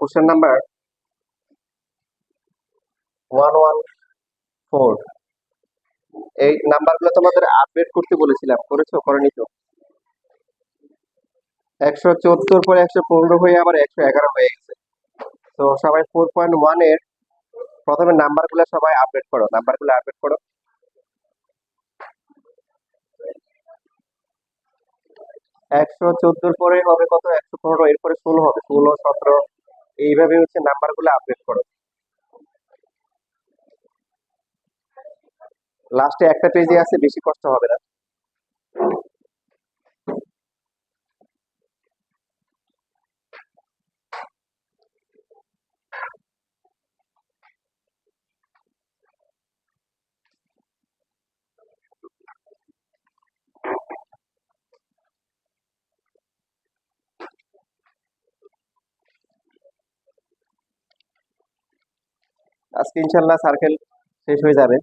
Question number 114। এই নাম্বারগুলো তোমাদের আপডেট করতে বলেছিলাম, করেছো? করনি তো? 114 পরে 115 হয়ে আবার 111 হয়ে গেছে। তো সবাই 4.1 এর প্রথমে নাম্বারগুলো সবাই আপডেট করো, নাম্বারগুলো আপডেট করো। 114 পরে হবে কত? 115, এরপরে 16 হবে, 16, 17, এইভাবে হচ্ছে নাম্বারগুলো আপডেট করো। লাস্টে একটা পেজে আছে, বেশি কষ্ট হবে না। আজকে ইনশাল্লাহ সার্কেল শেষ হয়ে যাবে।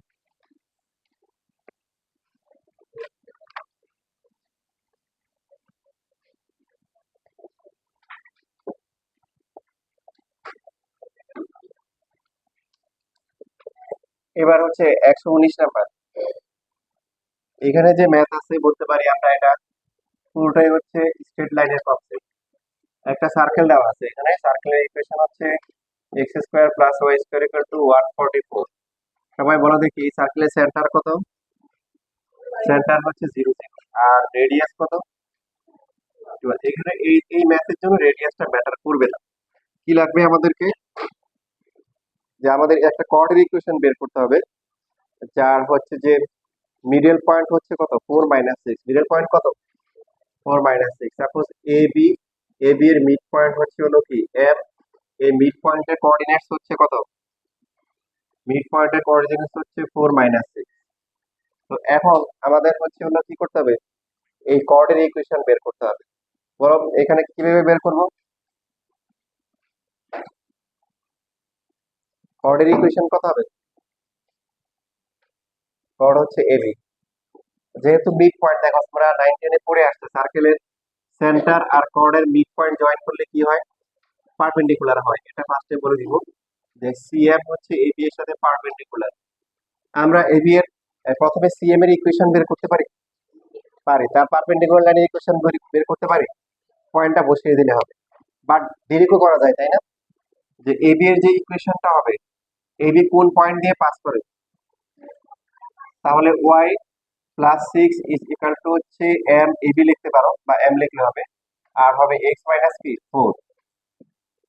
এবার হচ্ছে 119 নাম্বার। এখানে যে ম্যাথ আছে বলতে পারি আমরা, এটা পুরোটাই হচ্ছে স্ট্রেট লাইনের কনসেপ্ট। একটা সার্কেল দেওয়া আছে, এখানে সার্কেলের ইকুয়েশন হচ্ছে x square plus y square equal to 144। সবাই বলো দেখি সার্কেলের সেন্টার কত? সেন্টার হচ্ছে 0, 0, আর রেডিয়াস কত? 12। এখানে এই ম্যাথের জন্য রেডিয়াসটা ম্যাটার করবে না। কি লাগবে আমাদেরকে? যে আমাদের একটা কোঅর্ডিনেট ইকুয়েশন বের করতে হবে, যার হচ্ছে যে মিডল পয়েন্ট হচ্ছে কত? 4 - 6। মিডল পয়েন্ট কত? 4 - 6। সাপোজ এ বি এর মিড পয়েন্ট হচ্ছে হলো কি এম। এই মিড পয়েন্টের কোঅর্ডিনেটস হচ্ছে কত? মিড পয়েন্টের কোঅর্ডিনেটস হচ্ছে 4 - 6। তো এখন আমাদের হচ্ছে হলো কি করতে হবে? এই কোঅর্ডিনেট ইকুয়েশন বের করতে হবে। বরং এখানে কিভাবে বের করব? কোঅর্ডিনেট ইকুয়েশন কত হবে? কোঅর্ড হচ্ছে এবি। যেহেতু মিড পয়েন্ট, দেখো আমরা 9, 10 এ পড়ে আসছে, সার্কেলের সেন্টার আর কোঅর্ডের মিড পয়েন্ট জয়েন করলে কি হয়? পারপেন্ডিকুলার হয়। এটা ফার্স্টে বলে দিব যে সিএম হচ্ছে এবি এর সাথে পারপেন্ডিকুলার। আমরা এবি এর প্রথমে সিএম এর ইকুয়েশন বের করতে পারি, তার পারপেন্ডিকুলার লাইনের ইকুয়েশন বের করতে পারি, পয়েন্টটা বসিয়ে দিলে হবে। বাট দেরিকও করা যায়, তাই না? যে এবি এর যে ইকুয়েশনটা হবে, এবি কোন পয়েন্ট দিয়ে পাস করে? তাহলে y plus 6 is equal to হচ্ছে এম এবি লিখতে পারো, বা এম লিখলে হবে, আর হবে এক্স মাইনাস কি 4।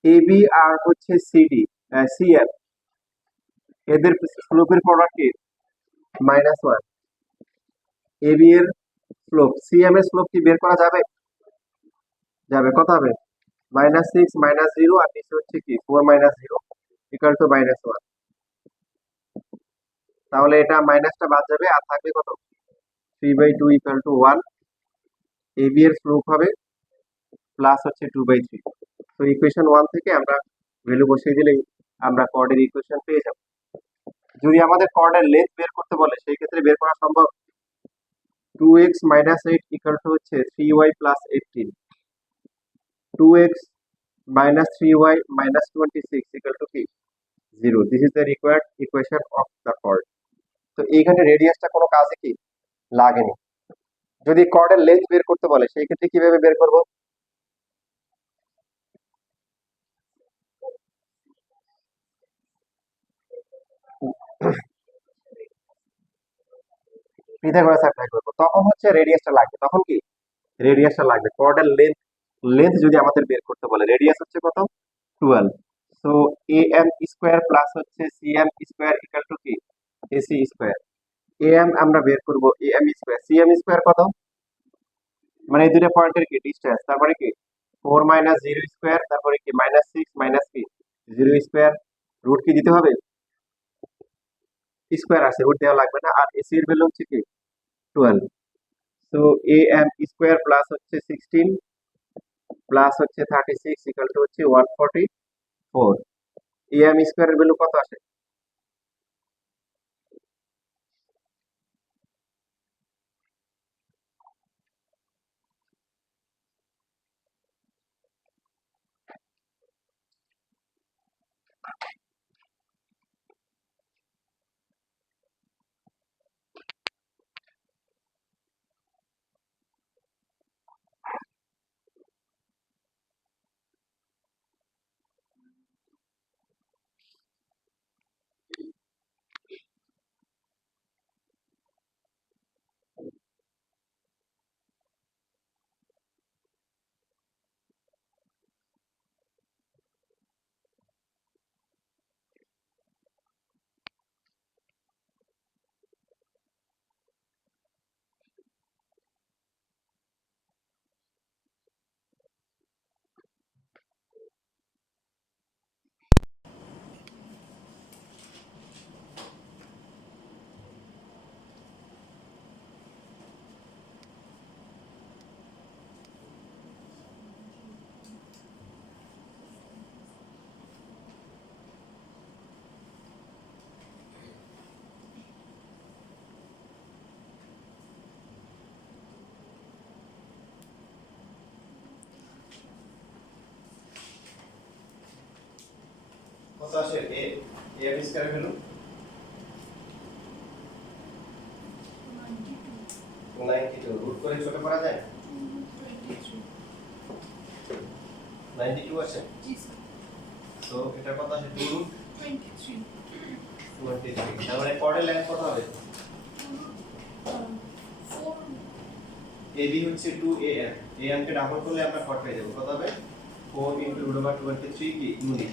এবি আর হচ্ছে সিডি, সিএম, এদের স্লোপের প্রোডাক্ট কি? -1। এবি এর স্লোপ, সিএম এর স্লোপ কি বের করা যাবে? যাবে। কত হবে? -6 -0, আর নিচে হচ্ছে কি 4 - 0 ইকুয়াল টু -1। তাহলে এটা মাইনাসটা বাদ যাবে, আর থাকবে কত? 3/2 ইকুয়াল টু 1। এবি এর স্লোপ হবে প্লাস হচ্ছে 2/3। তো ইকুয়েশন 1 থেকে আমরা ভ্যালু বসিয়ে দিলেই আমরা কর্ডের ইকুয়েশন পেয়ে যাব। যদি আমাদের কর্ডের লেন্থ বের করতে বলে, সেই ক্ষেত্রে বের করা সম্ভব। 2x - 8 ইকুয়াল টু হচ্ছে 3y + 18। 2x - 3y - 26 equal to কি 0। This is the required equation of the chord. তো এইখানে রেডিয়াসটা কোনো কাজে কি লাগেনি। যদি কর্ডের লেন্থ বের করতে বলে, সেই ক্ষেত্রে কিভাবে বের করব? পিথাগোরাস অ্যাপ্লাই করব, তখন হচ্ছে রেডিয়াসটা লাগবে। তখন কি রেডিয়াসটা লাগবে? কর্ডের লেন্থ, যদি আমাদের বের করতে বলে, রেডিয়াস হচ্ছে কত? 12। সো am স্কয়ার প্লাস হচ্ছে cm স্কয়ার ইকুয়াল টু কি ac স্কয়ার। am আমরা বের করব am স্কয়ার, cm স্কয়ার কত? মানে এই দুটো পয়েন্টের কি ডিসটেন্স, তারপরে কি 4 - 0 স্কয়ার, তারপরে কি -6 মাইনাস কি 0 স্কয়ার। রুট কি দিতে হবে? স্কয়ার আছে, রুট দেওয়া লাগবে না। আর ac এর ভ্যালু হচ্ছে কি 12। সো am স্কয়ার প্লাস হচ্ছে 16 প্লাস হচ্ছে 36 ইকুয়াল টু হচ্ছে 144। am স্কয়ারের ভ্যালু কত আসে? কত আসে এ এ স্কয়ার ভ্যালু 92 রুট করে ছোট করা যায় 92 আসে জি স্যার তো এটা কত আসে 2 রুট 23 23 তার মানে কর্ডের লেন্থ কত হবে 4 AB হচ্ছে 2am am কে ডাবল করলে আমরা কর্ড পেয়ে যাব কত হবে 4 √23 কি ইউনিট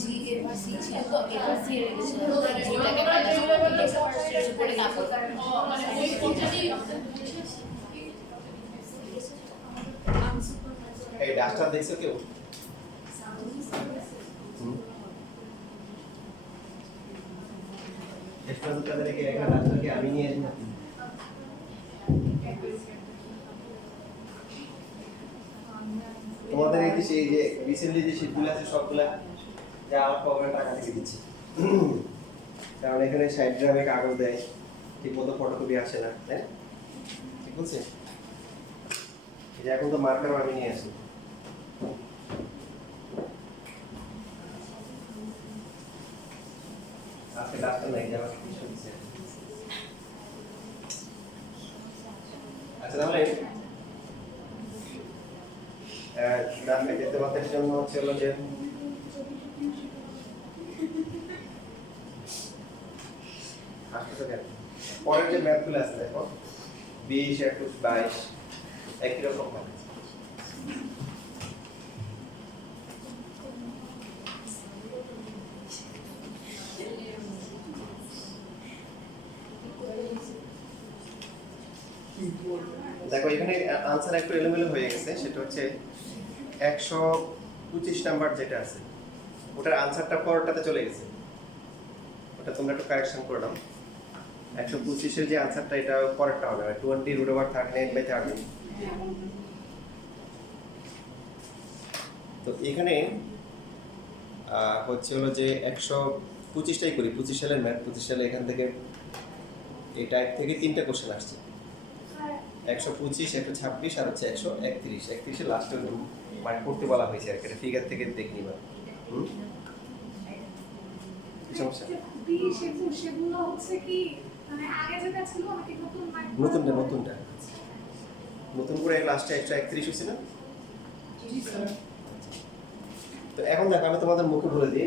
জি এবার সি ছিল তো এবার সি এর গেছিল জিটাকে মাইনাস করে না করব মানে ওই কোনটাই এই ডাস্টার দেখছো কেউ এক্সট্রা তাদেরকে একটা ডাস্টারকে আমি নিয়ে আসি না তোমাদের এই যে সেই যে রিসেন্টলি যে শীটগুলো আছে সবগুলা যা আমার প্রবলেম টাকা থেকে দিচ্ছি কারণ এখানে 60 গ্রামে কাগজ দেয় ঠিক মতো ফটোকপি আসে না হ্যাঁ ঠিক বলছে এই যে এখন তো মার্কার আমি নিয়ে আসি আজকে ডাক্তার নাই যাওয়া কিছু দিচ্ছে আচ্ছা তাহলে ডাক্তার যেতে পারতে জন্য হচ্ছে হলো যে পরের যে ম্যাথগুলো আছে দেখো 20 21 22 একই রকম হবে দেখো এখানে আনসার একটু এলোমেলো হয়ে গেছে সেটা হচ্ছে 125 নাম্বার যেটা আছে ওটার আনসারটা পরেরটাতে চলে গেছে ওটা তোমরা একটু কারেকশন করে নাও 125 এর যে আনসারটা এটা পরেরটা হবে 20√39/30 তো এখানে হচ্ছে হলো যে 125টাই করি 25 সালের ম্যাথ 25 সালে এখান থেকে এই টাইপ থেকে তিনটা কোশ্চেন আসছে 125 126 আর হচ্ছে 131 31 এর লাস্টে মানে করতে বলা হয়েছে আর কি ফিগার থেকে দেখে নিবা কি সমস্যা সেগুলো হচ্ছে কি মানে আগে যেটা ছিল নাকি নতুনটা নতুন করে লাস্টে 131 হচ্ছে না জি স্যার তো এখন দেখো আমি তোমাদের মুখে বলে দিই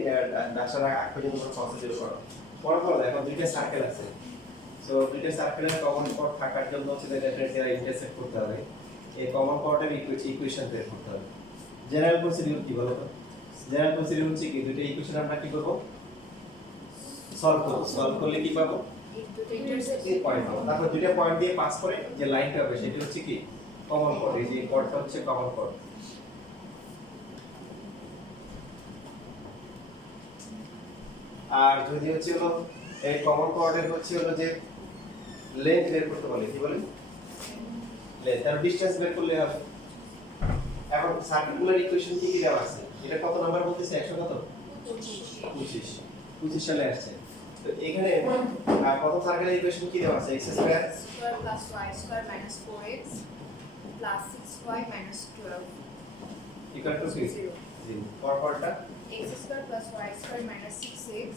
ডাক্তাররা আগ পর্যন্ত কোনো প্রসিডিউর করো পরে দেখো দুইটা সার্কেল আছে সো দুইটা সার্কেলের কমন পয়েন্ট থাকার জন্য হচ্ছে এটা ইন্টারসেক্ট করতে হবে এই কমন পয়েন্টের ইকুয়েশন বের করতে হবে জেনারেল প্রসিডিউর কি বলো তো জেনারেল প্রসিডিউর হচ্ছে কি দুইটা ইকুয়েশন আমরা কি করব সলভ করলে কি পাবো এই পয়েন্ট পাবো তারপর দুইটা পয়েন্ট দিয়ে পাস করে যে লাইনটা হবে সেটা হচ্ছে কি কমন পয়েন্ট এই যে পয়েন্টটা হচ্ছে কমন পয়েন্ট আর যদি হচ্ছে হলো এই কমন কোঅর্ডিনেট হচ্ছে হলো যে লেন্থ বের করতে বলে কি বলে লেন্থ তার ডিসটেন্স বের করলে হবে। এখন সার্কুলার ইকুয়েশন কি কি দেওয়া আছে? এটা কত নাম্বার বলতেছে? 100 কত? 25 25 সালে আসছে। তো এখানে প্রথম সার্কুলার ইকুয়েশন কি দেওয়া আছে? x square square plus y square minus 4x plus 6y minus 12 equal to 0 0 পরপরটা x square plus y square minus 6x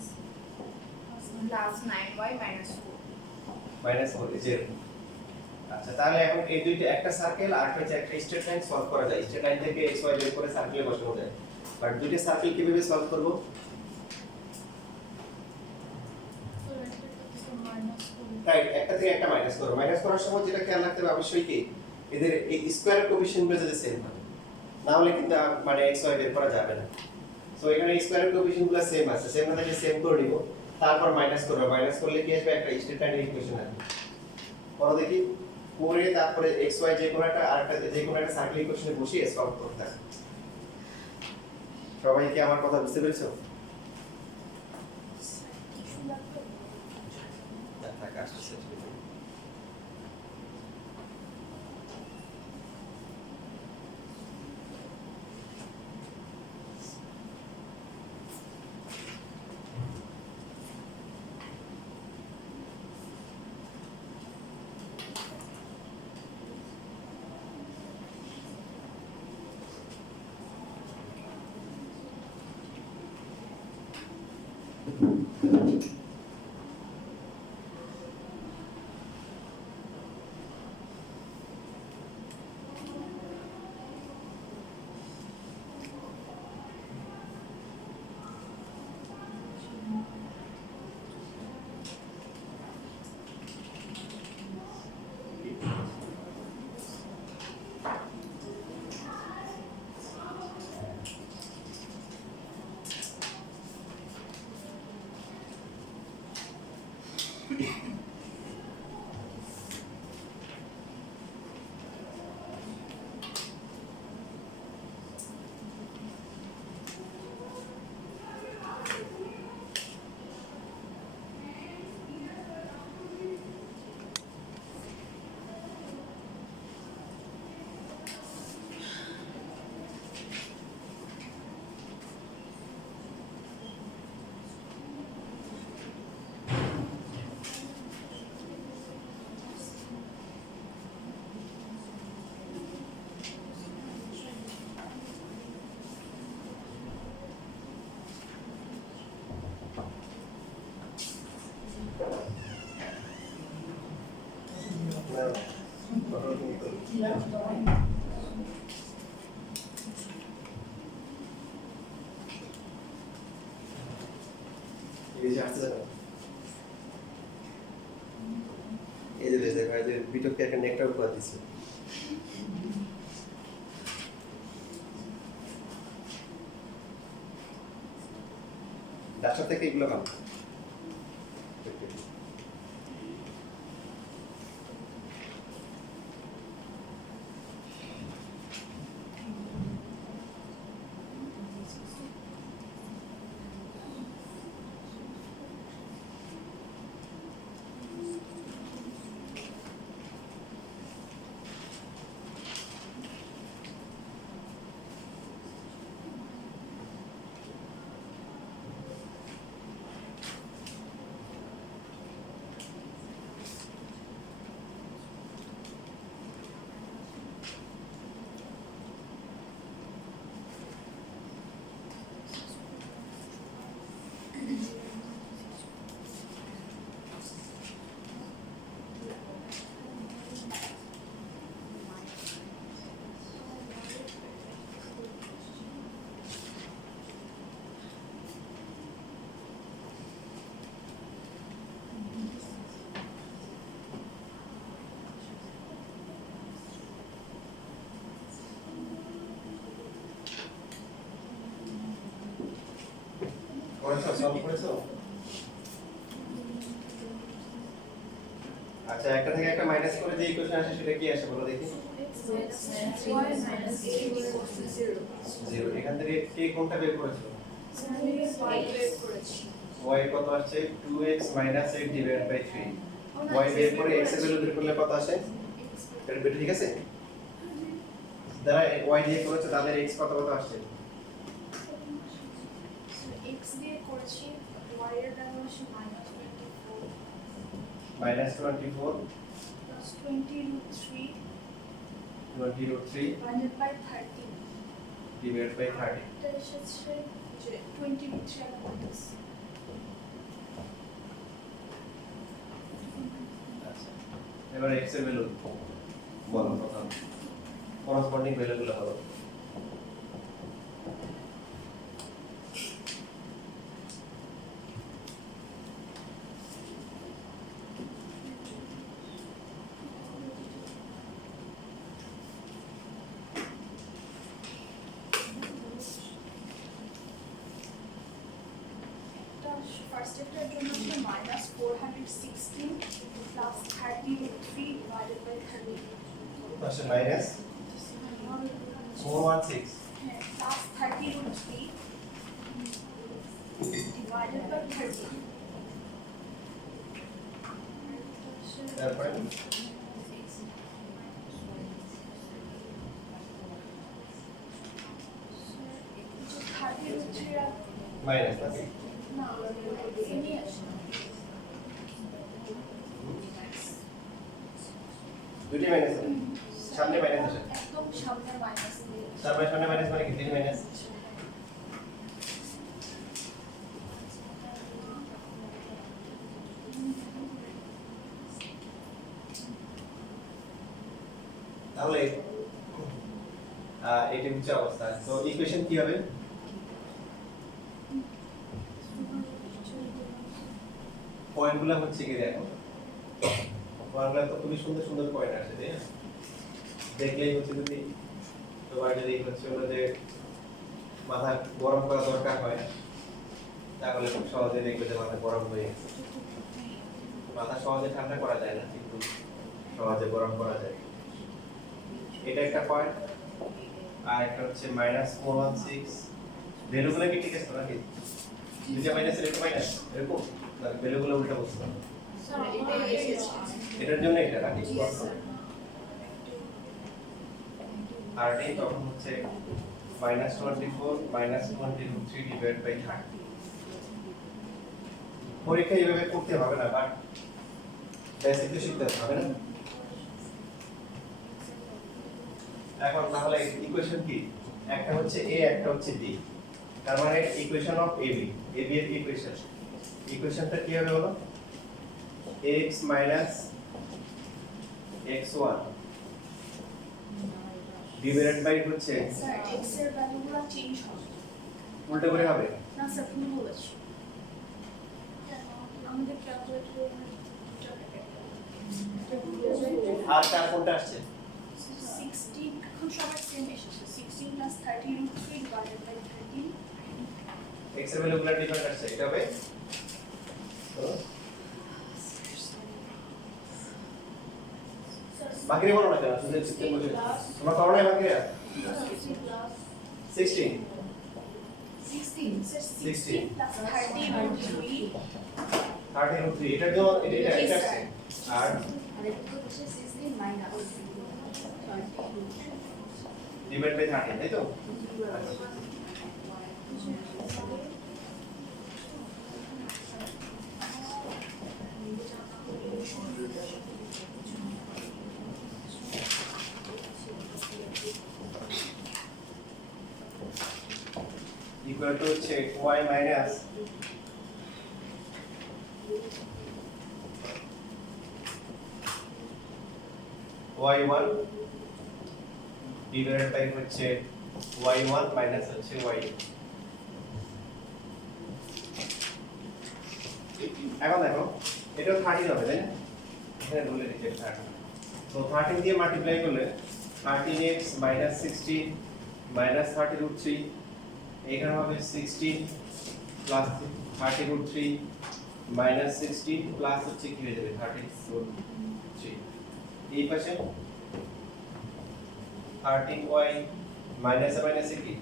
plus 9y minus 4 minus 0। আচ্ছা তাহলে এখন এই দুইটা একটা সার্কেল আর একটা হচ্ছে একটা স্ট্রেট লাইন সলভ করা যায়। স্ট্রেট লাইন থেকে x y বের করে সার্কেলে বসানো যায়। বাট দুইটা সার্কেল কিভাবে সলভ করব? রাইট, একটা থেকে একটা মাইনাস করব। মাইনাস করার সময় যেটা খেয়াল রাখতে হবে অবশ্যই কি এদের এই স্কয়ার কোএফিশিয়েন্টগুলো যদি সেম হয়, না হলে কিন্তু মানে x y বের করা যাবে না। সো এখানে স্কয়ার কোএফিশিয়েন্টগুলো সেম আছে, সেম না থাকলে সেম করে নিব, তারপর মাইনাস করব। মাইনাস করলে কি আসবে? একটা স্ট্রেট লাইনের ইকুয়েশন আসবে। পরে দেখি পরে তারপরে x y যে কোনো একটা আরেকটা যে কোনো একটা সার্কেল ইকুয়েশনে বসিয়ে সলভ করতে হবে। সবাই কি আমার কথা বুঝতে পেরেছো? থাক আসছে। এই যে দেখো এই যে ভিডিওতে একটা নেকটার উপর দিচ্ছে। ডাক্তার থেকে এগুলো ভালো। করেছো? সলভ করেছো? আচ্ছা একটা থেকে একটা মাইনাস করে যে ইকুয়েশন আসে সেটা কি আসে বলো দেখি? 3y minus 8 equals to 0 0। এখান থেকে কে কোনটা বের করেছো? y বের করেছি y কত আসছে? 2x 8 divided by 3। y বের করে x এর ভ্যালু বের করলে কত আসে? x এটা বেটা ঠিক আছে যারা y দিয়ে করেছে তাদের x কত কত আসছে x দিয়ে করেছি y এর ভ্যালু হচ্ছে -24 -24 plus 20√3 20√3 divided by 30 divided by 30 এটা এসেছে যে 20√3 আর মাইনাস আচ্ছা এবার x এর ভ্যালু বলো কত করসপন্ডিং ভ্যালুগুলো হলো ফার্স্ট স্টেপটার জন্য হচ্ছে -416 plus 30√3 divided by 30 তাহলে মাইনাস 416 হ্যাঁ plus 30√3 divided by 30 তারপরে মাইনাস নাকি দুটি মাইনাস সামনে মাইনাস আছে একদম সামনে মাইনাস সামনে মাইনাস মানে কি তিন মাইনাস তাহলে এটি হচ্ছে অবস্থা তো ইকুয়েশন কি হবে পয়েন্টগুলো হচ্ছে কি দেখো পয়েন্টগুলো তো খুবই সুন্দর সুন্দর পয়েন্ট আছে তাই না দেখলেই হচ্ছে যদি তোমার যদি হচ্ছে হলো যে মাথা গরম করা দরকার হয় তাহলে খুব সহজে দেখবে যে মাথা গরম হয়ে গেছে মাথা সহজে ঠান্ডা করা যায় না কিন্তু সহজে গরম করা যায় এটা একটা পয়েন্ট আর একটা হচ্ছে -416 ভ্যালুগুলো কি ঠিক আছে নাকি দুটো মাইনাস এটা মাইনাস এরকম না ভ্যালুগুলো উল্টা বলছো স্যার এটা এসেছে এটার জন্য এটা রাখি Yes, sir. আর এই তখন হচ্ছে -24 -20√3 ডিভাইড বাই 30 পরীক্ষা এইভাবে করতে হবে না বাট বেসিক তো শিখতে হবে না এখন তাহলে ইকুয়েশন কি একটা হচ্ছে a একটা হচ্ছে b তার মানে ইকুয়েশন অফ ab ab এর ইকুয়েশনটা কি হবে বলো x - x1 ডিভাইডেড বাই হচ্ছে স্যার x এর ভ্যালুগুলো চেঞ্জ হবে উল্টো করে হবে না স্যার ভুল বলেছি আমাদের ক্যালকুলেটরে আর তার কোনটা আসছে 16 এখন সবার সেম এসেছে 16 plus 30√3 divided by 13 x এর ভ্যালুগুলো ডিফারেন্ট আসছে এটা হবে তো বাকিরে বলো না কেন শুধু সিস্টেম বুঝে তোমরা করো না বাকিরা 16 16 স্যার 16 16 plus 30√3 30√3 এটার জন্য এটা Yes, এটা sir. আসছে আর আর এটা হচ্ছে 16 মাইনাস 30 ডিভাইড বাই 30 তাই তো ইকুয়াল টু হচ্ছে y minus y1 divided by হচ্ছে y1 মাইনাস হচ্ছে y এখন দেখো এটা 13 হবে তাই না এখানে বলে দিচ্ছি 13 তো 13 দিয়ে মাল্টিপ্লাই করলে 13x - 16 -30√3 এখানে হবে 16 প্লাস 30√3 মাইনাস 16 প্লাস হচ্ছে কি হয়ে যাবে 30√3 এই পাশে 13y মাইনাস মাইনাসে কি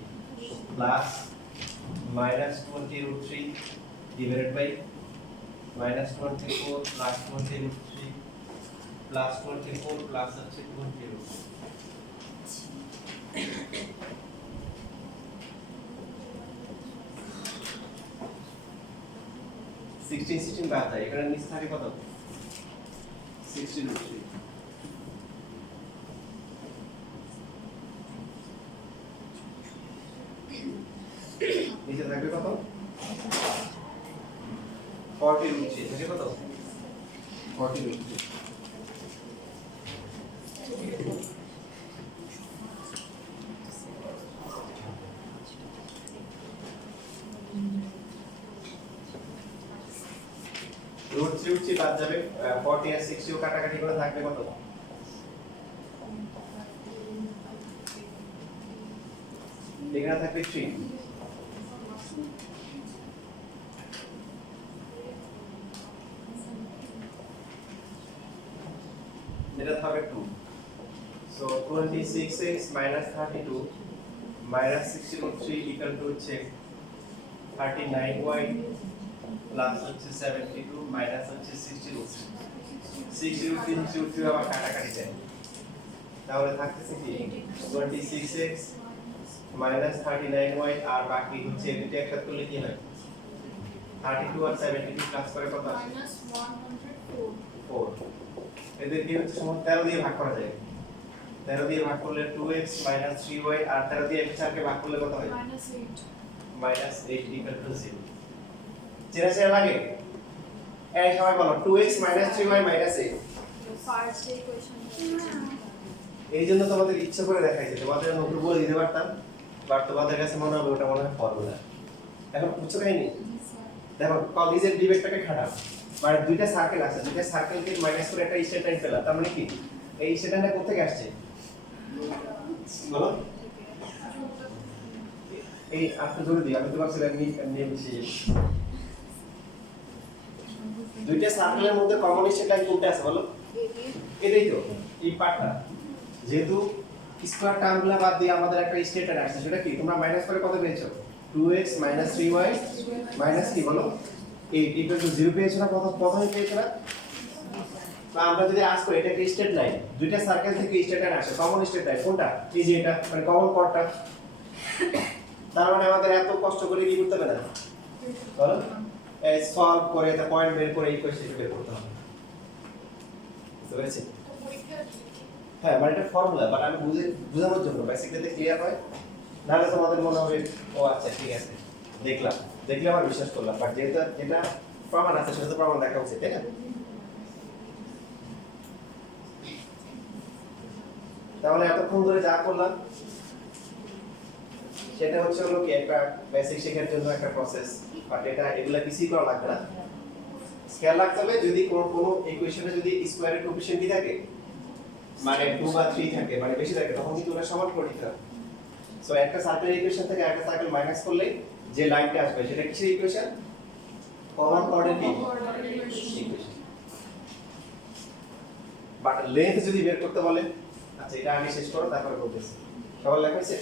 plus -20√3 divided by -24 plus 20√3 plus 24 plus হচ্ছে 20 16 বাদ যায় এখানে নিচে থাকে কত 60 √3 নিচে থাকবে কত 40 √3 থাকে কত 40 √3 √3 বাদ যাবে 40 আর 60 ও কাটাকাটি করে থাকবে কত এখানে থাকবে 3 এটা থাকবে 2 so 26x minus 32 minus 60 equal to হচ্ছে 39y প্লাস হচ্ছে 72 মাইনাস হচ্ছে 60 আবার কাটাকাটি যায় তাহলে থাকতেছে কি 26x minus 39y আর বাকি হচ্ছে এটা একটা করলে কি হয় 32 আর 72 প্লাস করে কত আসে -104 4 এদের কি হচ্ছে সমান 13 দিয়ে ভাগ করা যায় 13 দিয়ে ভাগ করলে 2x 3y আর 13 দিয়ে x কে ভাগ করলে কত হয় -8 equal to 0 চেনা লাগে এই সবাই বলো 2x 3y 8 ফার্স্ট ইকুয়েশন এই জন্য তোমাদের ইচ্ছা করে দেখাইছে তোমাদের নোট বলে দিতে পারতাম বাট তোমাদের কাছে মনে হবে ওটা মনে হয় ফর্মুলা এখন বুঝছো কাহিনী দেখো কলিজের ডিবেটটাকে খাটাও মানে দুইটা সার্কেল আছে দুইটা সার্কেলকে মাইনাস করে একটা স্ট্রেট লাইন পেলাম তার মানে কি এই স্ট্রেট লাইনটা কোথা থেকে আসছে বলো এই আপনি জোরে দিই আমি তো ভাবছিলাম নিয়ে বেশি দুইটা সার্কেলের মধ্যে কমন স্ট্রেট লাইন কোনটা আছে বলো এটাই তো এই পার্টটা যেহেতু স্কয়ার টার্মগুলো বাদ দিয়ে আমাদের একটা স্ট্রেট লাইন আসছে সেটা কি তোমরা মাইনাস করে কত পেয়েছো 2x 3y মাইনাস কি বলো 8 ইকুয়াল টু 0 পেয়েছো না প্রথমে পেয়েছো না বা আমরা যদি আজ করি এটা একটা স্ট্রেট লাইন দুইটা সার্কেল থেকে স্ট্রেট লাইন আসে কমন স্ট্রেট লাইন কোনটা এই যে এটা মানে কমন কোডটা তার মানে আমাদের এত কষ্ট করে কি করতে হবে না বলো এই সলভ করে দা পয়েন্ট বের করে ইকুয়েশন বের করতে হবে বুঝতে পেরেছি হ্যাঁ মানে এটা ফর্মুলা বাট আমি বুঝানোর জন্য বেসিক্যালি ক্লিয়ার হয় নাহলে তোমাদের মনে হবে ও আচ্ছা ঠিক আছে দেখলে আমার বিশ্বাস করলাম বাট যেটা প্রমাণ আছে সেটা তো প্রমাণ দেখা উচিত তাই না তাহলে এতক্ষণ ধরে যা করলাম সেটা হচ্ছে হলো কি একটা বেসিক শেখার জন্য একটা প্রসেস বাট এগুলা কিছুই করা লাগবে না স্কেল রাখতে হবে যদি কোনো ইকুয়েশনে যদি স্কয়ারের কোএফিশিয়েন্ট কি থাকে মানে 2 বা 3 থাকে মানে বেশি থাকে তখন কিন্তু ওটা সমান করে দিতে হবে সো একটা সার্কেলের ইকুয়েশন থেকে একটা সার্কেল মাইনাস করলে যে লাইনটা আসবে সেটা কিসের equation common coordinate equation but length যদি বের করতে বলে আচ্ছা এটা আগে শেষ করো তারপরে বলতেছি সবার লেখা হয়েছে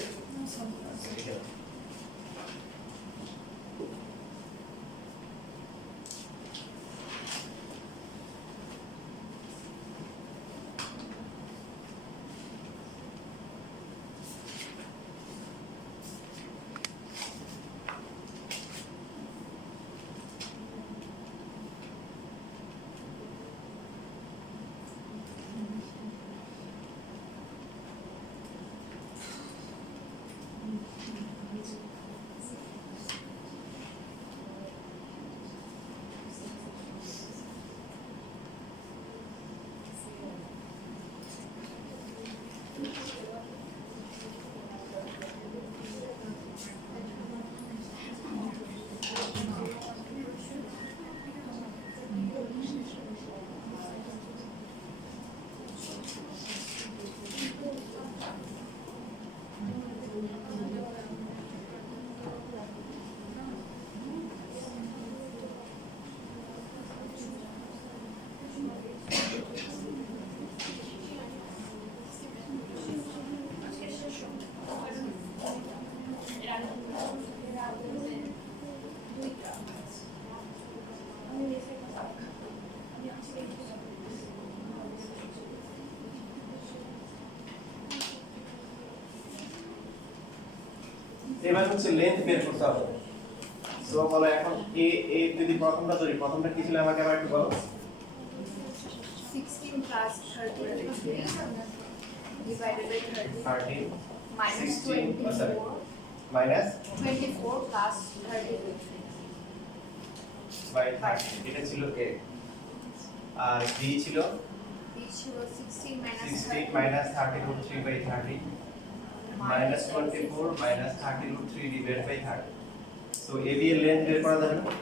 এবার হচ্ছে লেন্থ বের করতে হবে। সো বলো এখন এ এ যদি প্রথমটা ধরি, প্রথমটা কি ছিল আমাকে আবার একটু বলো। 16 plus 33 divided by 30 13 minus 16 sorry 24 minus 24 plus 33 by 30 এটা ছিল a, আর b ছিল this was 16 minus 16 minus 30 root 3 by 30 minus 24 minus 30 root 3 divided by 30. So ab এর লেন্থ বের করা যাবে না?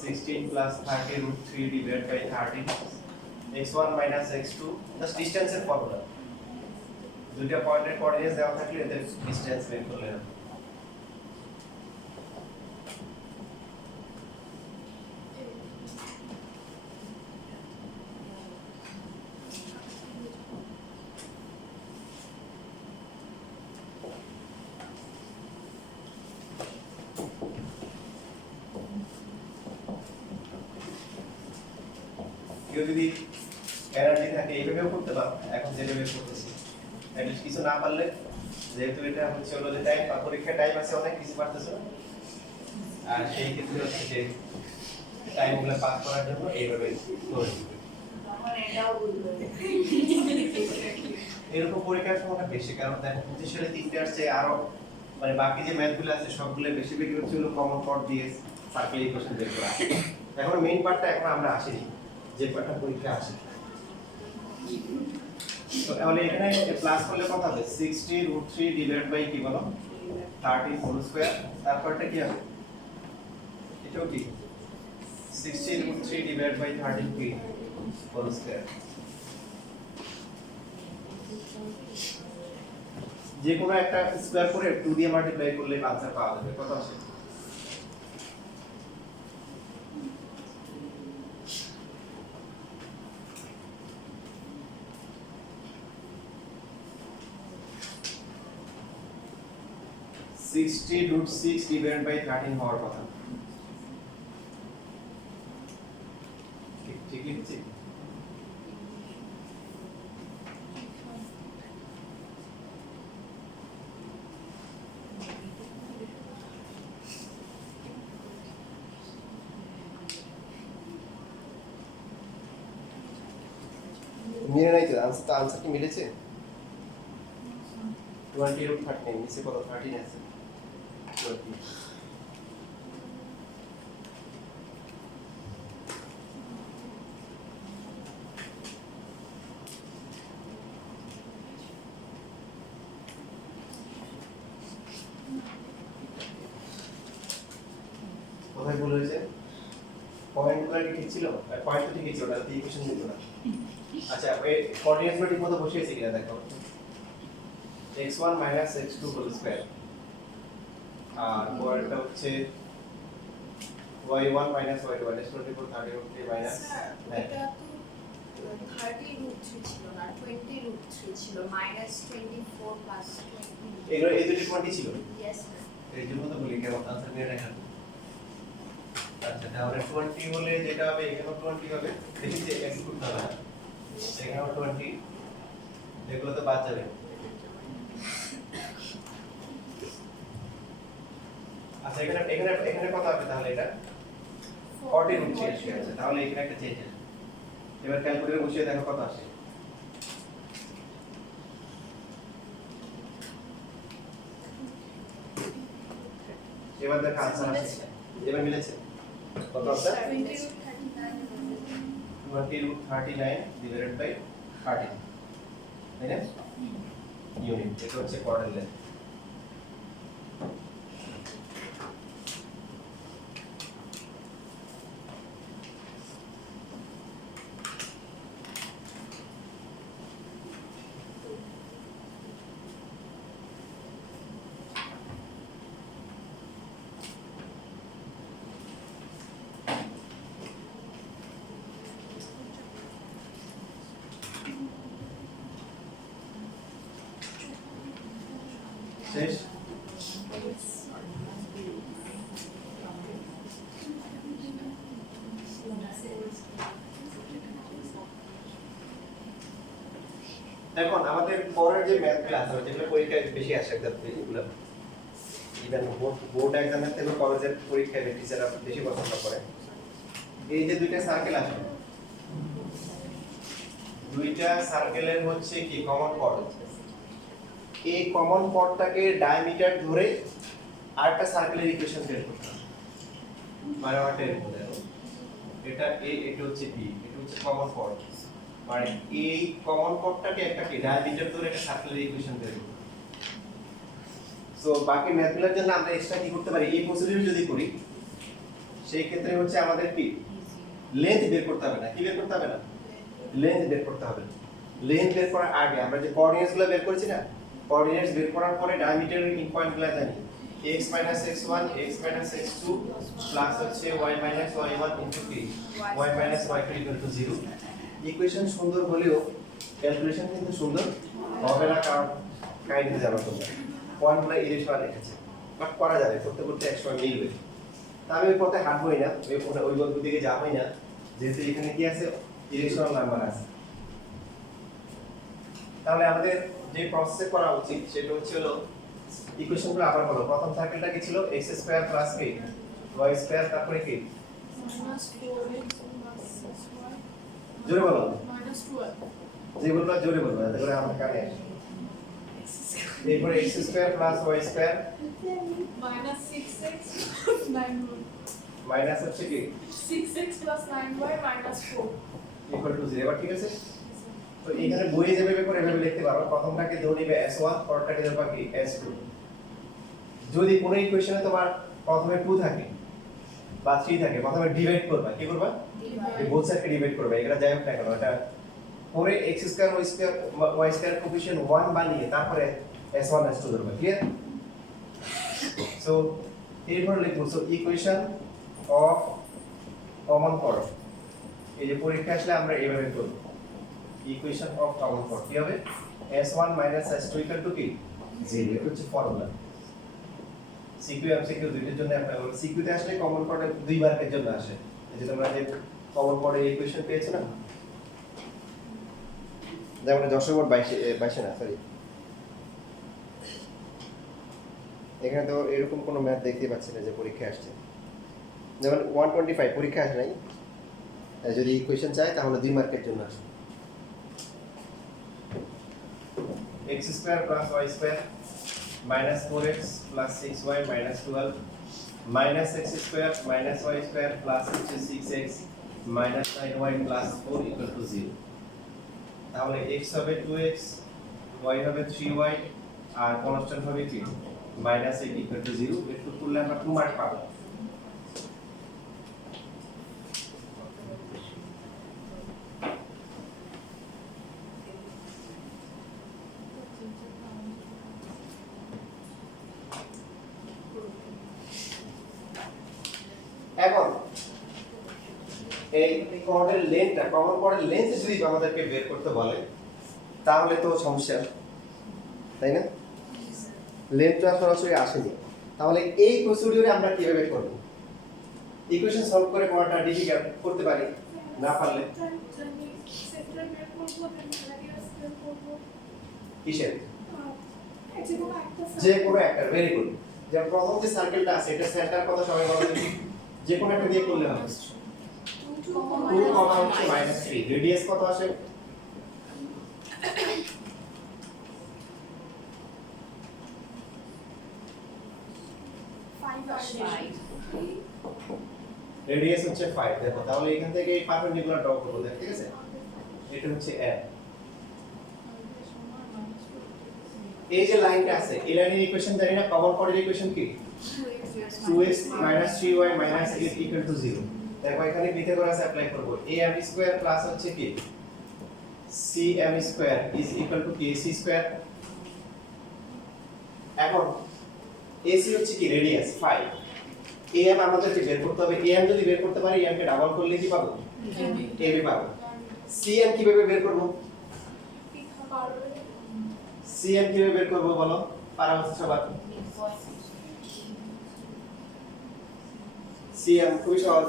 16 plus 30 root 3 divided by 30 x1 minus x2 just ডিসটেন্সের ফর্মুলা। দুইটা পয়েন্টের কোঅর্ডিনেটস দেওয়া থাকলে এদের ডিসটেন্স বের করলে হবে। কেউ যদি এনার্জি থাকে এইভাবেও করতে পারো, এখন যেভাবে করতেছি অ্যাটলিস্ট কিছু না পারলে, যেহেতু এটা হচ্ছে হলো যে টাইম পরীক্ষা টাইম আছে অনেক কিছু পারতেছো না, আর সেই ক্ষেত্রে হচ্ছে যে টাইমগুলো পাস করার জন্য এইভাবে করে এরকম পরীক্ষার সংখ্যা বেশি, কারণ দেখো 25 সালে 3টে আসছে, আরো মানে বাকি যে ম্যাথগুলো আছে সবগুলো বেশি বেশি হচ্ছে হলো কমন পট দিয়ে সার্কেল ইকুয়েশন বের করা। এখন মেইন পার্টটা এখন আমরা আসিনি, যে পার্টটা পরীক্ষা আসে। তো তাহলে এখানে প্লাস করলে কত হবে? 60 root 3 ডিভাইড বাই কি বলো 30 হোল স্কয়ার, তারপরটা কি হবে? এটাও কি 60 root 3 ডিভাইড বাই 30 কি হোল স্কয়ার। যে কোনো একটা স্কয়ার করে 2 দিয়ে মাল্টিপ্লাই করলে আনসার পাওয়া যাবে। কত আসে? √6 ডিভাইড বাই 13 হওয়ার কথা। ঠিক লিখছি? মিলে নাই তো, আনসার কি মিলেছে? 20/13 নিচে কত 13 আছে 20। কোথায় ভুল হয়েছে? পয়েন্টগুলো কি ঠিক ছিল? পয়েন্ট তো ঠিকই ছিল, ওটাতে ইকুয়েশন দিল না। আচ্ছা, ওই কোঅর্ডিনেটস ঠিক মতো বসিয়েছি কিনা দেখো। x1 x2 হোল স্কয়ার, আর পরেরটা হচ্ছে y1 y2 -24 30 root 3 মাইনাস এটা তো 30 root 3 ছিল না 20 root 3 ছিল minus 24 plus 20 এগুলো এই দুটো 20 ছিল। yes sir এই জন্য তো বলি কেমন আনসার নিয়ে রাখা। আচ্ছা, তাহলে 20 হলে যেটা হবে এখানেও 20 হবে। দেখি যে একটু করতে হবে, এখানেও 20, এগুলো তো বাদ যাবে। আচ্ছা, এখানে কত হবে তাহলে? এটা 40 root 3 আছে, তাহলে এখানে একটা চেঞ্জ আছে। এবার ক্যালকুলেটরে বসিয়ে দেখো কত আসে। এবার দেখো আনসার আসছে, এবার মিলেছে কত আছে? 20√39 ডিভাইডেড বাই 30, তাই না? ইউনিট, এটা হচ্ছে কোয়ার্টার লেন্থ। শেষ? এখন আমাদের পরের যে ম্যাথগুলো আছে যেগুলো পরীক্ষায় বেশি আসে, এগুলো ইভেন বোর্ড এক্সামের থেকে কলেজের পরীক্ষায় টিচাররা বেশি পছন্দ করে। এই যে দুইটা সার্কেল আছে, দুইটা সার্কেলের হচ্ছে কি কমন পড, এই কমন পডটাকে ডায়ামিটার ধরে আরেকটা সার্কেলের ইকুয়েশন বের করতে হবে। মানে আমারটা এরকম দেখো, এটা এ, এটা হচ্ছে বি, এটা হচ্ছে কমন পড, মানে এই কমন পডটাকে একটা কি ডায়ামিটার ধরে একটা সার্কেলের ইকুয়েশন বের করতে হবে। সো বাকি ম্যাথগুলোর জন্য আমরা এক্সট্রা কি করতে পারি, এই প্রসিডিউর যদি করি সেই ক্ষেত্রে হচ্ছে আমাদের কি লেন্থ বের করতে হবে না, কি বের করতে হবে না, লেন্থ বের করতে হবে। লেন্থ বের করার আগে আমরা যে কোঅর্ডিনেটসগুলো বের করেছি না, কোঅর্ডিনেটস বের করার পরে ডায়ামিটারের ইন পয়েন্টগুলো জানি, x - x1 x - x2 plus হচ্ছে y - y1 ইনটু কি y - y2 = 0। ইকুয়েশন সুন্দর হলেও ক্যালকুলেশন কিন্তু সুন্দর হবে না, কারণ কাইন্ডলি জানো তোমরা পয়েন্টগুলো ইরেশন লিখেছে, বাট করা যাবে, করতে করতে একসময় মিলবে। তা আমি ওই পথে হাঁটবোই না, ওই গল্পের দিকে যাবোই না, যেহেতু এখানে কি আছে ইরেশনাল নাম্বার আছে। তাহলে আমাদের যে প্রসেস করা উচিত সেটা হচ্ছে হলো ইকুয়েশনগুলো আবার বলো। প্রথম সার্কেলটা কি ছিল, x² + কি y², তারপরে কি জোরে বলো, যে বলবা জোরে বলবা, যাতে করে আমার কানে আসে। এরপরে x² + y² মাইনাস হচ্ছে কি 6x plus 9y minus 4. = 0। এবার ঠিক আছে, তো এখানে বইয়ে যাবে করে এভাবে লিখতে পারো, প্রথমটাকে ধরে নিবে s1, পরেরটাকে ধরবা কি s2। যদি কোনো ইকুয়েশনে তোমার প্রথমে 2 থাকে বা 3 থাকে, প্রথমে ডিভাইড করবা, কি করবা, এই বোথ সাইডকে ডিভাইড করবা, এটা যাই হোক না কেন, এটা পরে x² y² কোএফিশিয়েন্ট 1 বানিয়ে তারপরে s1 s2 ধরবা, ক্লিয়ার? সো এরপর লিখবো, সো ইকুয়েশন অফ কমন পড, এই যে পরীক্ষা আসলে আমরা এইভাবে করব, ইকুয়েশন অফ কমন পড কি হবে, s1 - s2 = কি 0। এটা হচ্ছে ফর্মুলা। সিকিউ এমসিকিউ দুইটার জন্য অ্যাপ্লাই করব। সিকিউ তে আসলে কমন পডে দুইবার এর জন্য আসে, এই যে তোমরা যে কমন পডের ইকুয়েশন পেয়েছো না, যেমন 10 বোর্ড 22 না সরি, এখানে তো এরকম কোনো ম্যাথ দেখতে পাচ্ছি না যে পরীক্ষা আসছে, যেমন 125 পরীক্ষা আসে নাই, যদি ইকুয়েশন চাই তাহলে 2 মার্কের জন্য আসে। x² + y² minus 4x plus 6y minus 12 minus x² minus y² plus 6x minus 9y plus 4 = 0। তাহলে x হবে 2x, y হবে 3y, আর কনস্ট্যান্ট হবে কি -8 = 0। একটু করলে আমরা 2 মার্ক পাবো। এখন এই কোডের লেন্থটা, কমন কোডের লেন্থ যদি আমাদেরকে বের করতে বলে তাহলে তো সমস্যা, তাই না? লেন্থটা সরাসরি আসেনি, তাহলে এই প্রসিডিউরে আমরা কিভাবে করব? ইকুয়েশন সলভ করে কোনটা ডিফিকাল্ট করতে পারি, না পারলে কিসের যে কোনো একটা, ভেরি গুড। যেমন প্রথম যে সার্কেলটা আছে এটা সেন্টার কত সবাই বলো দেখি, যে কোনো একটা দিয়ে করলে হবে। 2, হচ্ছে -3, রেডিয়াস কত আসে, রেডিয়াস হচ্ছে 5। দেখো তাহলে এখান থেকে এই পারপেন্ডিকুলার ড্র করব, ঠিক আছে, এটা হচ্ছে n। এই যে লাইনটা আছে এই লাইনের ইকুয়েশন জানি না, কমন পডের ইকুয়েশন কি 2x - 3y - 8 = 0। দেখো এখানে পিথাগোরাস অ্যাপ্লাই করব, am² প্লাস হচ্ছে কি cm² = কি ac²। এখন ac হচ্ছে কি রেডিয়াস 5, am আমাদেরকে বের করতে হবে। am যদি বের করতে পারি, am কে ডাবল করলে কি পাবো, ab পাবো। cm কিভাবে বের করব, cm কিভাবে বের করব বলো, পারা হচ্ছে সবার। cm খুবই সহজ,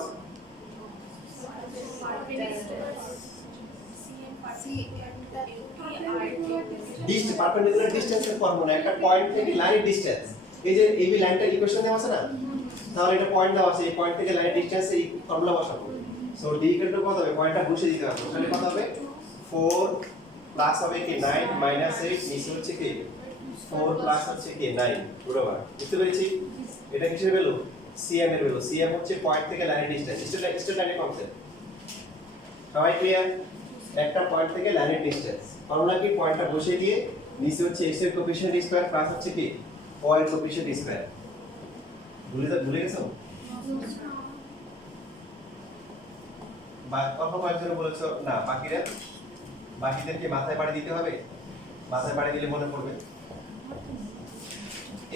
পারপেন্ডিকুলার ডিসটেন্সের ফর্মুলা, একটা পয়েন্ট থেকে লাইনের ডিসটেন্স, এই যে এবি লাইনটা ইকুয়েশন দেওয়া আছে না, তাহলে এটা পয়েন্ট দেওয়া আছে, এই পয়েন্ট থেকে লাইনের ডিসটেন্স এই ফর্মুলা বসাবো। সো d ইকুয়াল টু কত হবে, পয়েন্টটা বসে দিতে হবে, তাহলে কত হবে 4 প্লাস হবে কি 9 মাইনাস 8 নিচে হচ্ছে কি 4 প্লাস হচ্ছে কি 9 বরাবর। বুঝতে পেরেছি? এটা কিসের ভ্যালু, সিএম এর ভ্যালু। সিএম হচ্ছে পয়েন্ট থেকে লাইনের ডিসটেন্স, স্ট্রেট লাইনের কনসেপ্ট। সবাই ক্লিয়ার? একটা পয়েন্ট থেকে লাইনের ডিসটেন্স ফর্মুলা কি, পয়েন্টটা বসিয়ে দিয়ে নিচে হচ্ছে x এর কোএফিশিয়েন্ট স্কয়ার প্লাস হচ্ছে কি y এর কোএফিশিয়েন্ট স্কয়ার। ভুলে গেছো? বা অল্প কয়েকজন বলেছো না, বাকিদেরকে মাথায় বাড়ি দিতে হবে, মাথায় বাড়ি দিলে মনে পড়বে।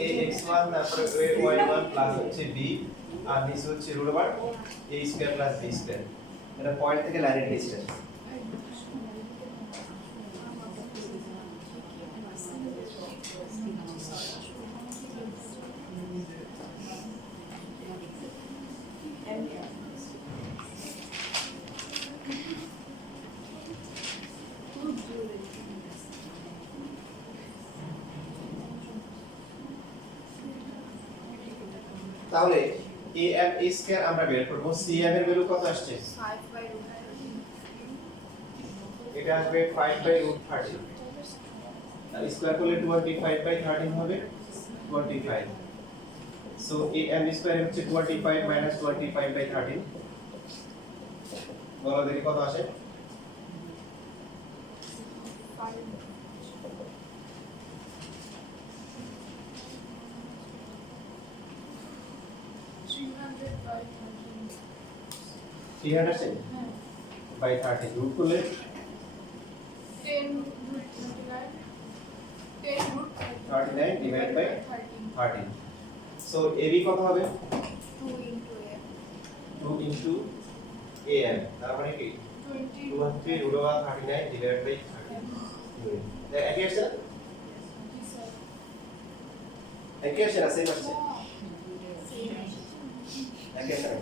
ax1 তারপরে y1 প্লাস হচ্ছে b আর নিচে হচ্ছে root over a square plus b square. এটা পয়েন্ট থেকে লাইনের ডিসটেন্স। তাহলে am স্কয়ার আমরা বের করব, cm এর ভ্যালু কত আসছে, 5/√13 এটা আসবে 5/√13 আর স্কয়ার করলে 25/13 হবে 25। সো am স্কয়ার হচ্ছে 25 - 25/13। বলো দেখি কত আসে। 300 আসে বাই 30 রুট করলে 39 ডিভাইড বাই 13। সো ab কত হবে, 2 ইনটু am, তার মানে কি 2/39 ডিভাইড বাই 13। একই আসছে না, একই আসছে না, সেম আসছে, একই আসছে না।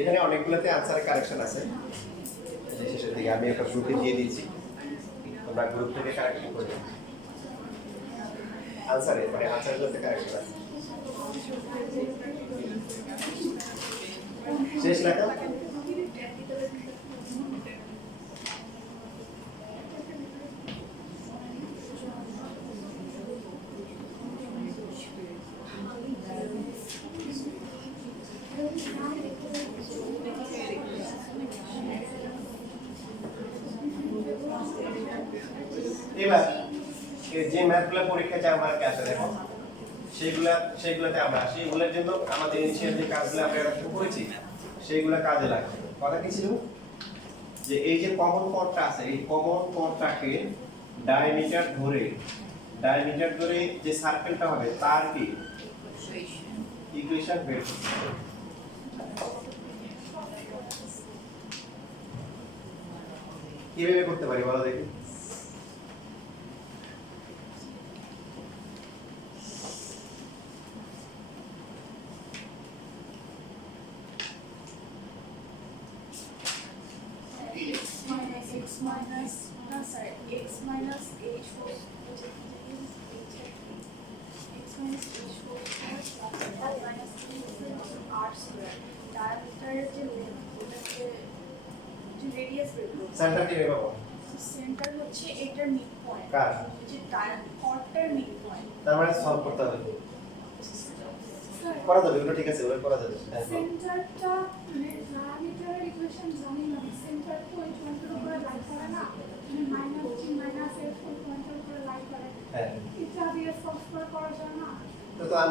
এখানে অনেকগুলোতে আনসারের কারেকশন আছে, এই শেষের দিকে আমি একটা গ্রুপে দিয়ে দিয়েছি, তোমরা গ্রুপ থেকে কারেকশন করবে। আনসারে মানে আনসারগুলোতে কারেকশন আছে, শেষ লেখা। এবার যে ম্যাথগুলো পরীক্ষায় 4 মার্কে আসে দেখো, সেগুলোতে আমরা সেগুলোর জন্য আমাদের ইনিশিয়াল যে কাজগুলো আমরা এখন করেছি সেইগুলো কাজে লাগবে। কথা কি ছিল, যে এই যে কমন পদটা আছে, এই কমন পদটাকে ডায়ামিটার ধরে যে সার্কেলটা হবে তার কি ইকুয়েশন বের করতে হবে। কিভাবে করতে পারি বলো দেখি। x minus h4 minus r square diameter যে ওটাকে যে রেডিয়াস বের করব, সেন্টার কি বের করব, সেন্টার হচ্ছে এটার মিড পয়েন্ট, কার যে কর্ডটার মিড পয়েন্ট, তার মানে সলভ করতে হবে, করা যাবে, ওটা ঠিক আছে, ওটা করা যাবে। সেন্টারটা মানে ডায়ামিটারের ইকুয়েশন জানি না, সেন্টার পয়েন্ট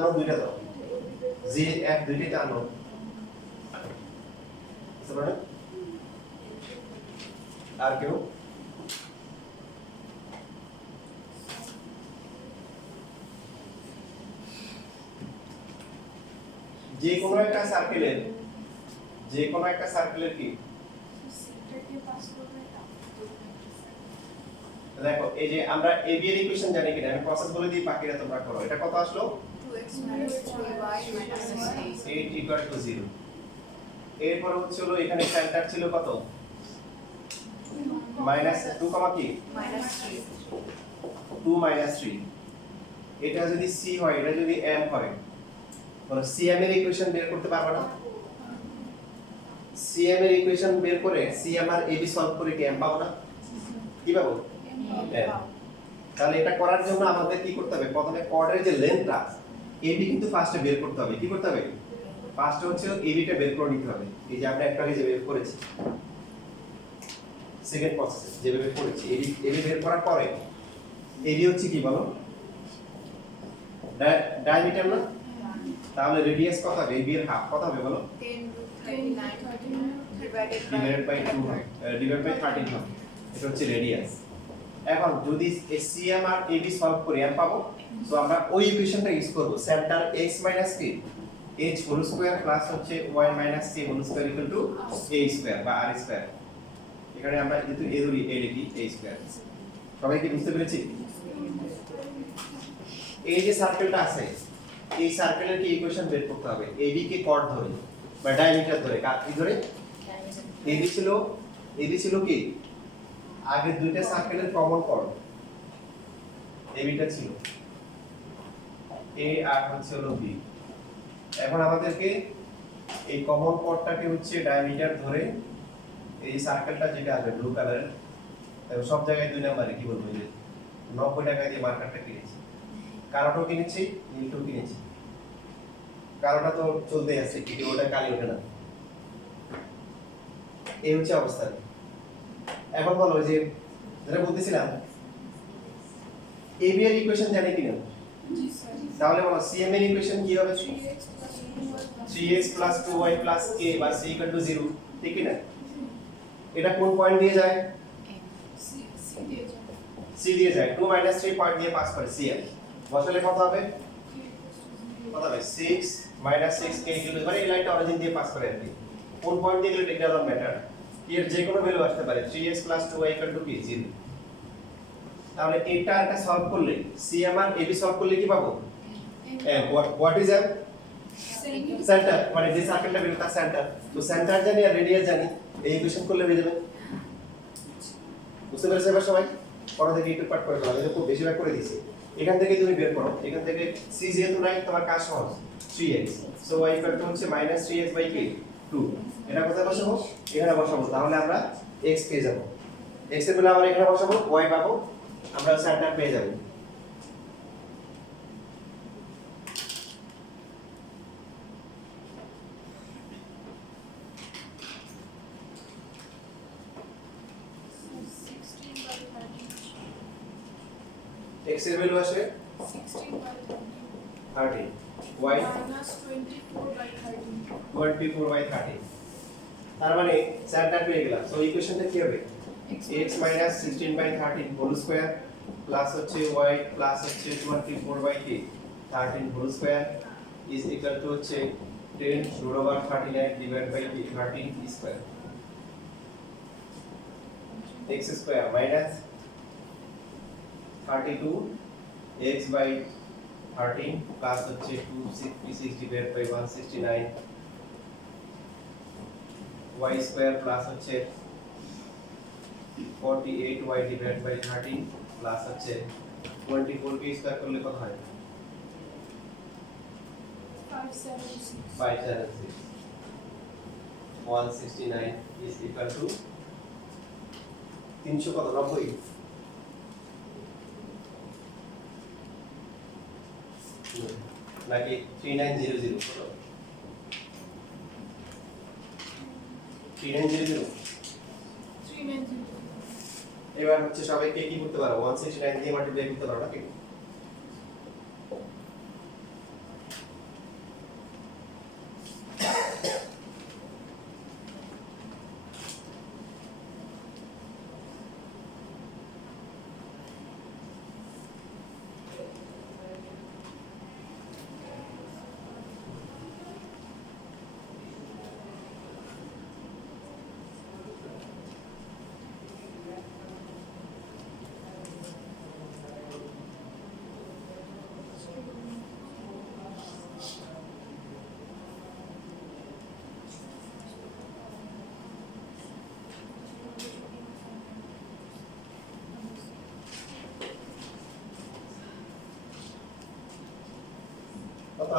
আনো দুইটা দাও, জি এফ দুইটাই তো আনো, বুঝতে পারলেন? আর কেউ? যে কোনো একটা সার্কেলের কি সেটাকে পাস করবে দেখো, এই যে আমরা এবি এর ইকুয়েশন জানি কিনা, আমি প্রসেস বলে দিই, বাকিটা তোমরা করো। এটা কত আসলো? 2x minus 3y minus 6. 8 equal to 0। এরপর হচ্ছে হলো এখানে সেন্টার ছিল কত? মাইনাস 2 কমা কি Minus 3. 2 মাইনাস 3। এটা যদি সি হয়, এটা যদি এম হয়, বলো সিএম এর ইকুয়েশন বের করতে পারবে না? সিএম এর ইকুয়েশন বের করে সিএম আর এবি সলভ করে কি এম পাবো না? কি পাবো? এম। তাহলে এটা করার জন্য আমাদের কি করতে হবে? প্রথমে কর্ডের যে লেন্থটা এবি কিন্তু ফার্স্টে বের করতে হবে। কি করতে হবে? ফার্স্টে হচ্ছে এবিটা বের করে নিতে হবে। এই যে আমরা একটা আগে যে বের করেছি, সেকেন্ড প্রসেসে যেভাবে করেছি, এবি বের করার পরে এবি হচ্ছে কি বলো? ডায়ামিটার না? তাহলে রেডিয়াস কত হবে? এবি এর হাফ কত হবে বলো? 10 root 39 divided divided by 2 divided by 13 হবে। এটা হচ্ছে রেডিয়াস। এখন যদি সিএম আর এবি সলভ করি এম পাবো, তো আমরা ওই ইকুয়েশনটা ইউজ করব। Centre x minus k h whole square plus হচ্ছে y minus k whole square equal to a square বা r স্কয়ার। এখানে আমরা যেহেতু a ধরি, a লিখি a স্কয়ার। সবাই কি বুঝতে পেরেছি? এই যে সার্কেলটা আছে, এই সার্কেলের কি ইকুয়েশন বের করতে হবে? এবি কে কর্ড ধরে বা ডায়ামিটার ধরে, কি ধরে? এবি ছিল কি আগে দুইটা সার্কেলের কমন কর্ড, এবিটা ছিল এ আর হচ্ছে হলো বি। এখন আমাদেরকে এই কমন কর্ডটাকে হচ্ছে ডায়ামিটার ধরে এই সার্কেলটা যেটা আছে ব্লু কালারের, সব জায়গায় 2 নম্বরে কি বলবো, যে 90 টাকা দিয়ে মার্কারটা কিনেছি, কালোটাও কিনেছি, নীলটাও কিনেছি। কালোটা তো চলতেই আছে, কিন্তু ওটা কালি ওঠে না। এই হচ্ছে অবস্থা। এখন বলো যে যেটা বলতেছিলাম, এবি এর ইকুয়েশন জানি কিনা? তাহলে বলো সিএম এর ইকুয়েশন কি হবে? 3x 2y k বা c 0, ঠিক কি না? এটা কোন পয়েন্ট দিয়ে যায়? c দিয়ে যায়। 2 3 পয়েন্ট দিয়ে পাস করে সিএম। বসালে কত হবে? কত হবে? 6 6 k কিলো, মানে এই লাইনটা অরিজিন দিয়ে পাস করে আর কি। কোন পয়েন্ট দিয়ে গেলে এটা ডাজন্ট ম্যাটার, এর যে কোনো ভ্যালু আসতে পারে। 3x 2y কি 0। তাহলে এটা একটা সলভ করলে সিএম আর এবি সলভ করলে কি পাবো? What is M? সেন্টার, মানে যে সার্কেলটা বের তার সেন্টার। তো সেন্টার জানি আর রেডিয়াস জানি, এই ইকুয়েশন করলে হয়ে যাবে। বুঝতে পেরেছো এবার সবাই? পরে থেকে একটু পার্ট করে দাও, আমি খুব বেশিরভাগ করে দিয়েছি। এখান থেকে তুমি বের করো, এখান থেকে c যেহেতু নাই, তোমার কাজ সহজ। 3x, সো y হচ্ছে -3x বাই k 2। এটা কোথায় বসাবো? এখানে বসাবো। তাহলে আমরা x পেয়ে যাব। x এর বেলা আমরা এখানে বসাবো, y পাবো, আমরা সেন্টার পেয়ে যাব। x এর ভ্যালু আসবে 30, y -24/30। তার মানে সেন্টার পেয়ে গেলাম। সো ইকুয়েশনটা কি হবে? x - 16/13 হোল স্কয়ার প্লাস হচ্ছে y প্লাস হচ্ছে 24/k 13 whole square is equal to হচ্ছে 10√39 divide by 13 square. x square minus 32 x by 13 plus হচ্ছে 266 divide by 169 y square plus হচ্ছে 48y ডিভাইড বাই 13 প্লাস হচ্ছে 24 কে square করলে কত হয়? 576 169 is equal to 390 নাকি 3900 3900। এবার হচ্ছে সবাইকে কি করতে পারো? 169 দিয়ে মাল্টিপ্লাই করতে পারো নাকি?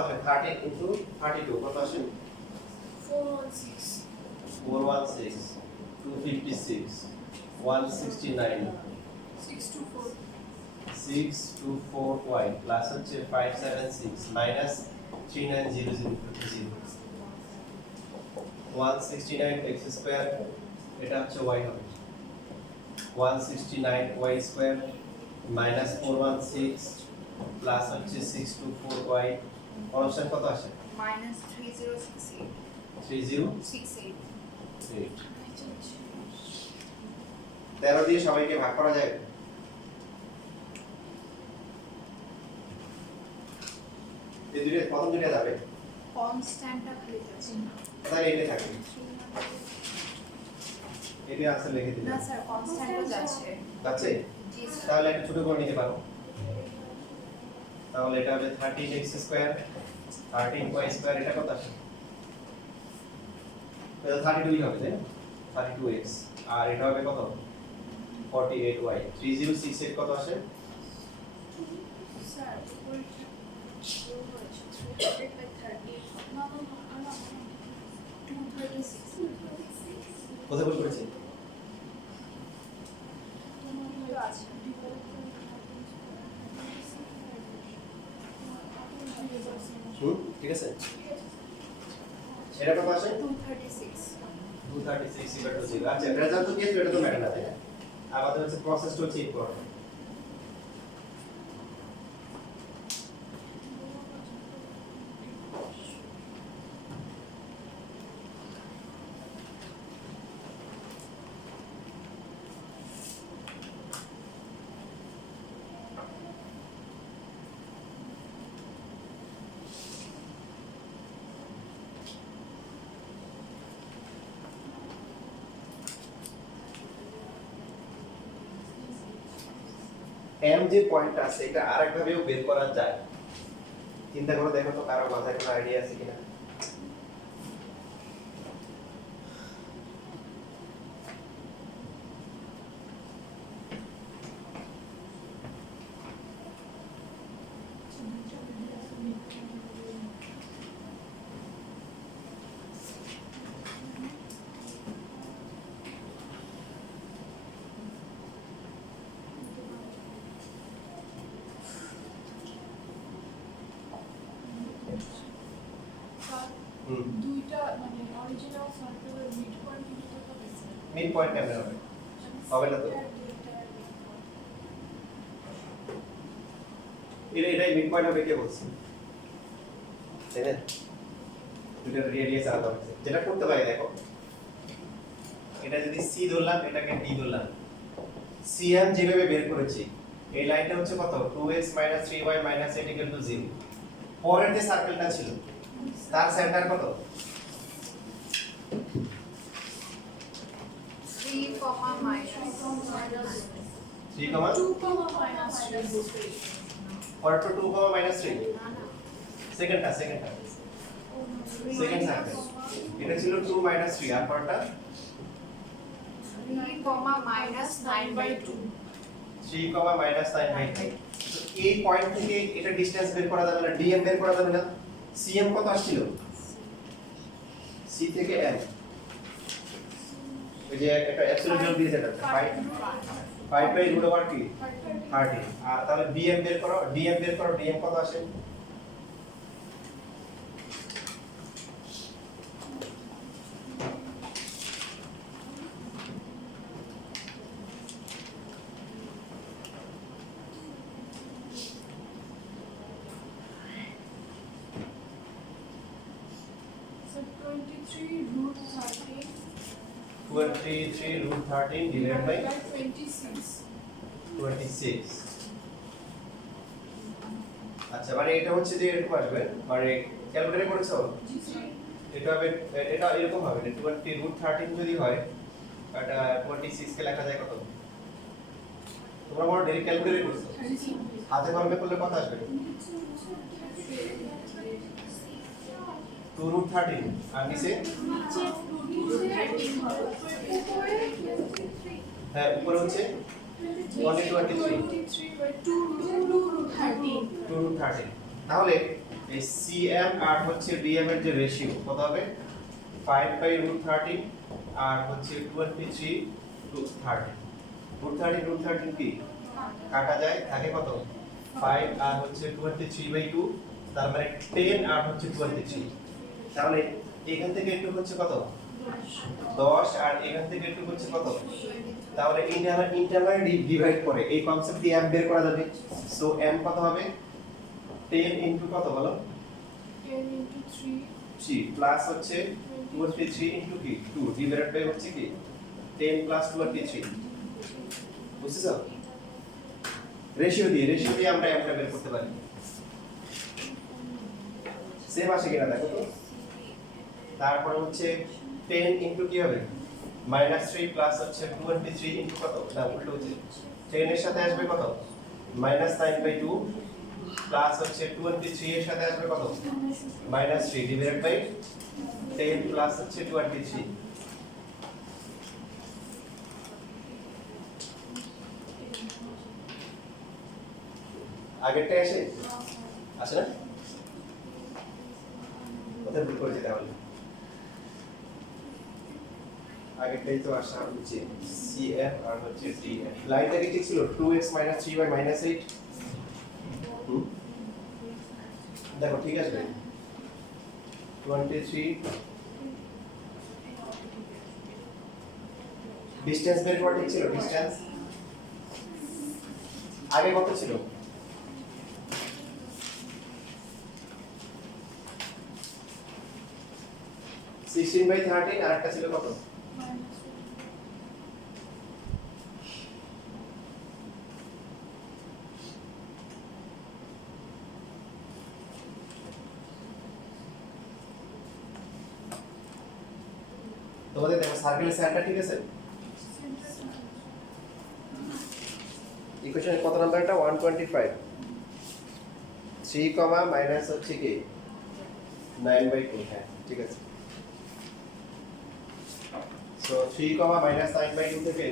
আসে 13 ইনটু 32 কত আসে 416. 416 256 169 624. 624y প্লাস হচ্ছে 576 মাইনাস 3900 169 x স্কয়ার এটা হচ্ছে y হবে 169 y স্কয়ার মাইনাস 416 প্লাস হচ্ছে 624y অপশন কত আসে মাইনাস 3068 3068 68 13 দিয়ে সবাইকে ভাগ করা যায় এই দুইটা প্রথম দুইটা যাবে কনস্ট্যান্টটা খালি যাচ্ছে না তাহলে এটা থাকবে এটা আনসার লিখে দিলে না স্যার কনস্ট্যান্টও যাচ্ছে আছে জি স্যার তাহলে একটু ছোট করে নিতে পারো তাহলে এটা হবে 13x স্কয়ার 13y স্কয়ার এটা কত আসে এটা 32 হবে তাই না 32x আর এটা হবে কত 48y 3068 কত আসে Sir, we're 300 by 30. No. 236. কোথায় ভুল করেছি ঠিক আছে এটা কত আসে 236 236 ইকুয়াল টু 0 আচ্ছা রেজাল্ট তো দিয়েছো এটা তো ম্যাটার না তাই না আমাদের হচ্ছে প্রসেসটা হচ্ছে ইম্পর্টেন্ট এম যে পয়েন্টটা আছে এটা আরেকভাবেও বের করা যায় চিন্তা করে দেখো তো কারো মাথায় কোনো আইডিয়া আছে কিনা দুইটা মানে অরিজিনাল সার্কেলের মিড পয়েন্ট কিন্তু হবে স্যার মিড পয়েন্ট কেমন হবে হবে না তো এটাই মিড পয়েন্ট হবে কে বলছে তাই না দুটো রেডিয়াস আলাদা হচ্ছে যেটা করতে পারি দেখো এটা যদি সি ধরলাম এটাকে ডি ধরলাম সিএম যেভাবে বের করেছি এই লাইনটা হচ্ছে কত 2x 3y 8 0 পরের যে সার্কেলটা ছিল তার সেন্টার কত 3 কমা মাইনাস 3 কমা 2 comma minus 3. পরের তো 2 কমা -3 না না সেকেন্ডটা সেকেন্ড সার্কেল এটা ছিল 2 3 আর পরেরটা 3 কমা মাইনাস 9/2 3 কমা -9/2 তো এই পয়েন্ট থেকে এটা ডিসটেন্স বের করা যাবে না ডিএম বের করা যাবে না সিএম কত আসছিল সি থেকে এম ওই যে একটা অ্যাবসলিউট ভ্যালু দিয়েছে এটা 5 বাই রুট ওভার কি 30 আর তাহলে বিএম বের করো ডিএম বের করো ডিএম কত আসে So 23 root 13 23 root 13 divided by 26. 26 আচ্ছা মানে এটা হচ্ছে যে এরকম আসবে মানে ক্যালকুলেটর করেছো এটা হবে এটা এরকম হবে 20 root 13 যদি হয় এটা 26 কে লেখা যায় কত তোমরা বড় ডাইরেক্ট ক্যালকুলেটর করছো হাতে কলমে করলে কত আসবে 2 root 13 আর নিচে হ্যাঁ উপরে হচ্ছে 23 by 2 root 13. 2 root 13 তাহলে এই সিএম আর হচ্ছে ডিএম এর যে রেশিও কত হবে 5/√13 আর হচ্ছে 23/13 √13 কি কাটা যায় থাকে কত 5 আর হচ্ছে 23/2 তার মানে 10 আর হচ্ছে 23 তাহলে এখান থেকে একটু হচ্ছে কত 10 আর এখান থেকে একটু হচ্ছে কত তাহলে ইন্টারনাল ডিভাইড করে এই কনসেপ্ট দিয়ে m বের করা যাবে সো m কত হবে 10 ইনটু কত বলো 10 into 3 3 প্লাস হচ্ছে 23 ইনটু কি 2 ডিভাইডেড বাই হচ্ছে কি 10 প্লাস 23 বুঝছো রেশিও দিয়ে আমরা m টা বের করতে পারি সেম আসে কিনা দেখো তো তারপর হচ্ছে 10 ইনটু কি হবে -3 প্লাস হচ্ছে 23 ইনটু কত না উল্টো হচ্ছে 10 এর সাথে আসবে কত -9/2 প্লাস হচ্ছে 23 এর সাথে আসবে কত -3 ডিভাইডেড বাই 10 প্লাস হচ্ছে 23 আগেরটা আসে না কোথায় ভুল করেছি তাহলে আগেরটাই তো আসা উচিত CF আর হচ্ছে DF লাইনটা কি ঠিক ছিল 2x 3y -8 দেখো ঠিক আছে 23 ডিসটেন্স বের করা ঠিক ছিল ডিসটেন্স আগে কত ছিল 16/13 আর একটা ছিল কত তোমাদের দেখো সার্কেলের সেন্টার ঠিক আছে ইকুয়েশনের কত নাম্বারটা 125 3 মাইনাস হচ্ছে কি 9/2 হ্যাঁ ঠিক আছে সো 3 মাইনাস 9/2 থেকে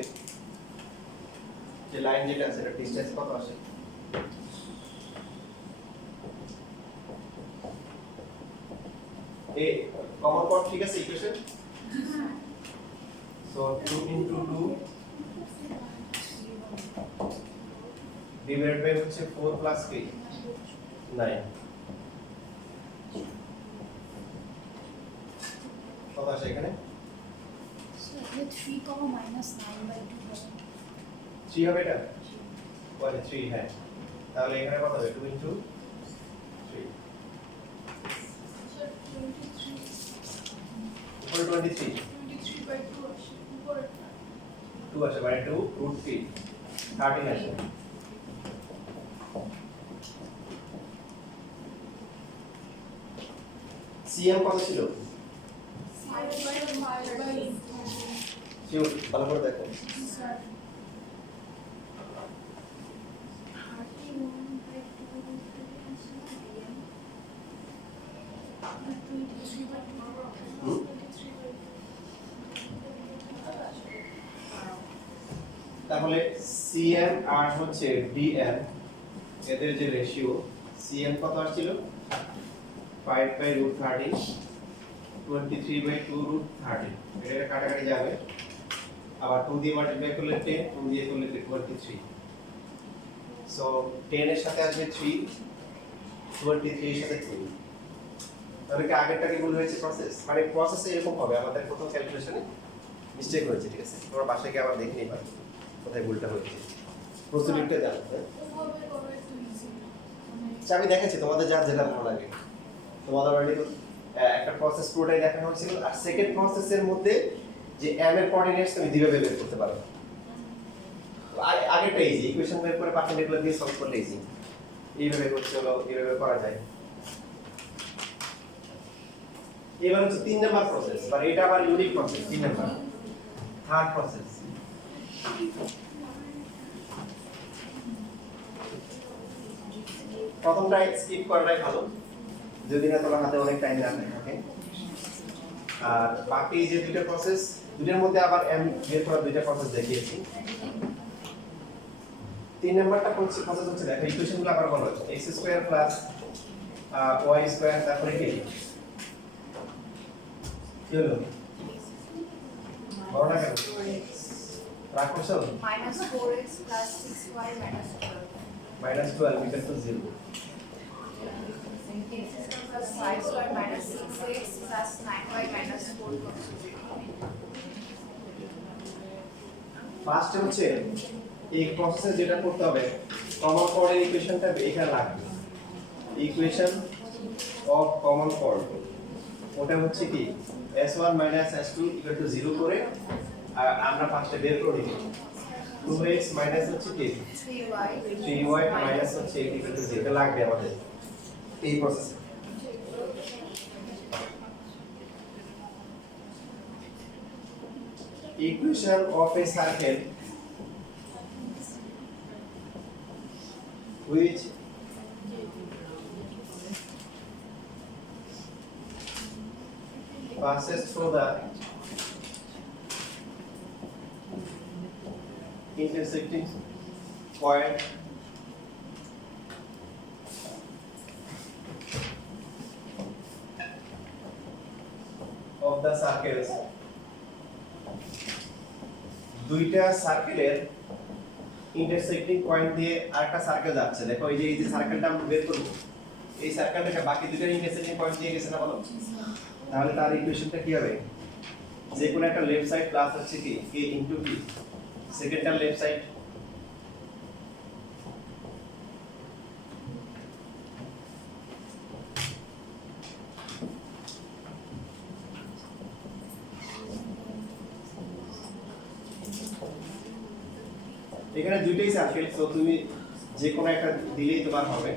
যে লাইন যেটা আছে এটা ডিসটেন্স কত আসে এ কমন পট ঠিক আছে equation so 2 into 2 divided by হচ্ছে 4 plus 3 9 কত আসে এখানে So, 3, -9/2 হবে 3 হবে এটা বলে 3 হ্যাঁ তাহলে এখানে কত হবে 2 into 3 Sir, 23 উপরে 23 23/2 আসে উপরে 2 আসে মানে 2 √3 13 আসে সিএম কত ছিল 5/5 শিওর ভালো করে দেখো sir 23/2 তাহলে সিএম আর হচ্ছে ডিএম এদের যে রেশিও সিএম কত আসছিল 5/√13 23/2√13 এটা কাটাকাটি যাবে আবার 2 দিয়ে মাল্টিপ্লাই করলে 10 2 দিয়ে করলে 23 সো 10 এর সাথে আসবে 3 23 এর সাথে 2 তাহলে কি আগেরটা কি ভুল হয়েছে প্রসেস মানে প্রসেসে এরকম হবে আমাদের প্রথম ক্যালকুলেশনে মিস্টেক হয়েছে ঠিক আছে তোমরা বাসায় গিয়ে আবার দেখে নিবা কোথায় ভুলটা হয়েছে প্রসিডিউরটা জানো ওভাবে করে একটু ইজি আচ্ছা আমি দেখাচ্ছি তোমাদের যার যেটা ভালো লাগে তোমাদের অলরেডি একটা প্রসেস পুরোটাই দেখানো হয়েছিল আর সেকেন্ড প্রসেসের মধ্যে যে m এর কোঅর্ডিনেটস তুমি কিভাবে বের করতে পারো আগেরটা ইজি ইকুয়েশন বের করে পার্টিকুলার দিয়ে সলভ করলে ইজি এইভাবে করতে হলো এইভাবে করা যায় এবার হচ্ছে 3 নাম্বার প্রসেস বা এটা আবার unique process 3 number third process প্রথমটা স্কিপ করাটাই ভালো যদি না তোমার হাতে অনেক টাইম না থাকে আর বাকি যে দুইটা প্রসেস দুইটার মধ্যে আবার m বের করার দুইটা প্রসেস দেখিয়েছি 3 নাম্বারটা প্রসেস হচ্ছে দেখো ইকুয়েশনগুলো আবার বলা হচ্ছে x² ওয়াই স্কয়ার তারপরে কি কি হলো বড় না কেন রাগ করছো minus 4x plus 6y minus 12. -12 equal to 0 X square plus 5y minus 6x plus 9y minus 4 equals to 0. First হচ্ছে এই প্রসেসে যেটা করতে হবে কমন কোডের ইকুয়েশনটা এখানে লাগবে ইকুয়েশন অফ কমন কোড ওটা হচ্ছে কি s1 s2 0 করে আর আমরা ফার্স্টে বের করে নিই 2x মাইনাস হচ্ছে কি 3y 3y মাইনাস হচ্ছে 8 0 এটা লাগবে আমাদের এই প্রসেসে equation of a circle which passes through the intersecting point of the circles দুইটা সার্কেলের ইন্টারসেক্টিং পয়েন্ট দিয়ে আরেকটা সার্কেল যাচ্ছে দেখো এই যে সার্কেলটা আমরা বের করব এই সার্কেলটাকে বাকি দুইটা ইন্টারসেক্টিং পয়েন্ট দিয়ে গেছে না বলো তাহলে তার ইকুয়েশনটা কি হবে যে কোনো একটা লেফট সাইড প্লাস হচ্ছে কি a ইনটু b সেকেন্ডটা লেফট সাইড এখানে দুইটাই সার্কেল সো তুমি যে কোনো একটা দিলেই তোমার হবে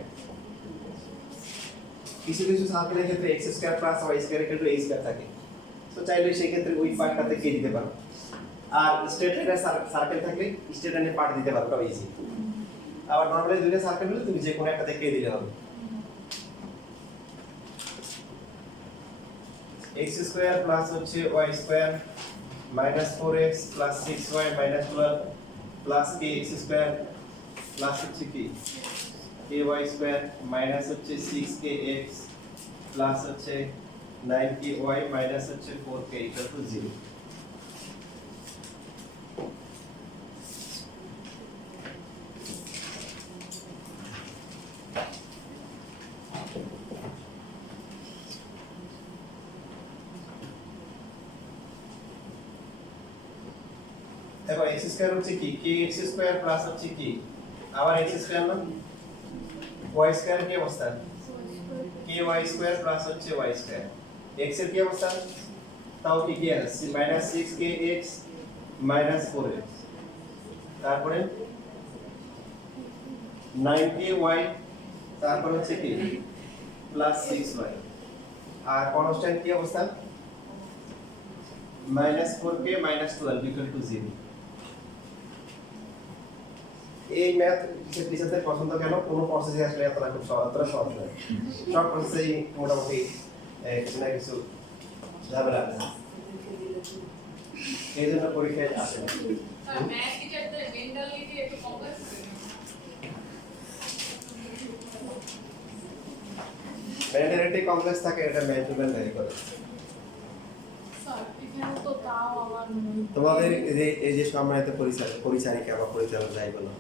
কিছু কিছু সার্কেলের ক্ষেত্রে x square plus y square equal to a square থাকে সো চাইলে সেই ক্ষেত্রে ওই পার্টটাতে কে দিতে পারো আর স্ট্রেট লাইনের সার্কেল থাকলে স্ট্রেট লাইনের পার্ট দিতে পারো খুব ইজি আবার নরমালি দুইটা সার্কেল হলে তুমি যে কোনো একটাতে কে দিলে হবে x স্কয়ার প্লাস হচ্ছে y square minus 4x plus 6y minus 12 plus kx square plus হচ্ছে কি ky স্কয়ার মাইনাস হচ্ছে 6kx প্লাস হচ্ছে 9ky মাইনাস হচ্ছে 4k ইকুয়াল টু 0 দেখো x স্কয়ার হচ্ছে কি kx স্কয়ার প্লাস হচ্ছে কি আবার x স্কয়ার না y স্কয়ার কি অবস্থা ky স্কয়ার প্লাস হচ্ছে y স্কয়ার x এর কি অবস্থা তাও কি কি আছে মাইনাস 6kx মাইনাস 4x তারপরে 9ky তারপর হচ্ছে কি প্লাস 6y আর কনস্ট্যান্ট কি অবস্থা minus 4k minus 12 equal to 0 এই ম্যাথ টিচারদের পছন্দ কেন কোনো প্রসেসে আসলে এতটা খুব সহজ সহজ নয় সব প্রসেসেই মোটামুটি কিছু না কিছু ঝামেলা আছে এই জন্য পরীক্ষায় আসে না ম্যাথ টিচারদের মেন্টালিটি একটু কমপ্লেক্স মেন্টালিটি কমপ্লেক্স থাকে এটা ম্যাথ টু ম্যাথ ভ্যারি করে স্যার এখানে তো তাও আমার তোমাদের এই যে সম্মানিত পরিচারিকা বা পরিচালক যাই বলো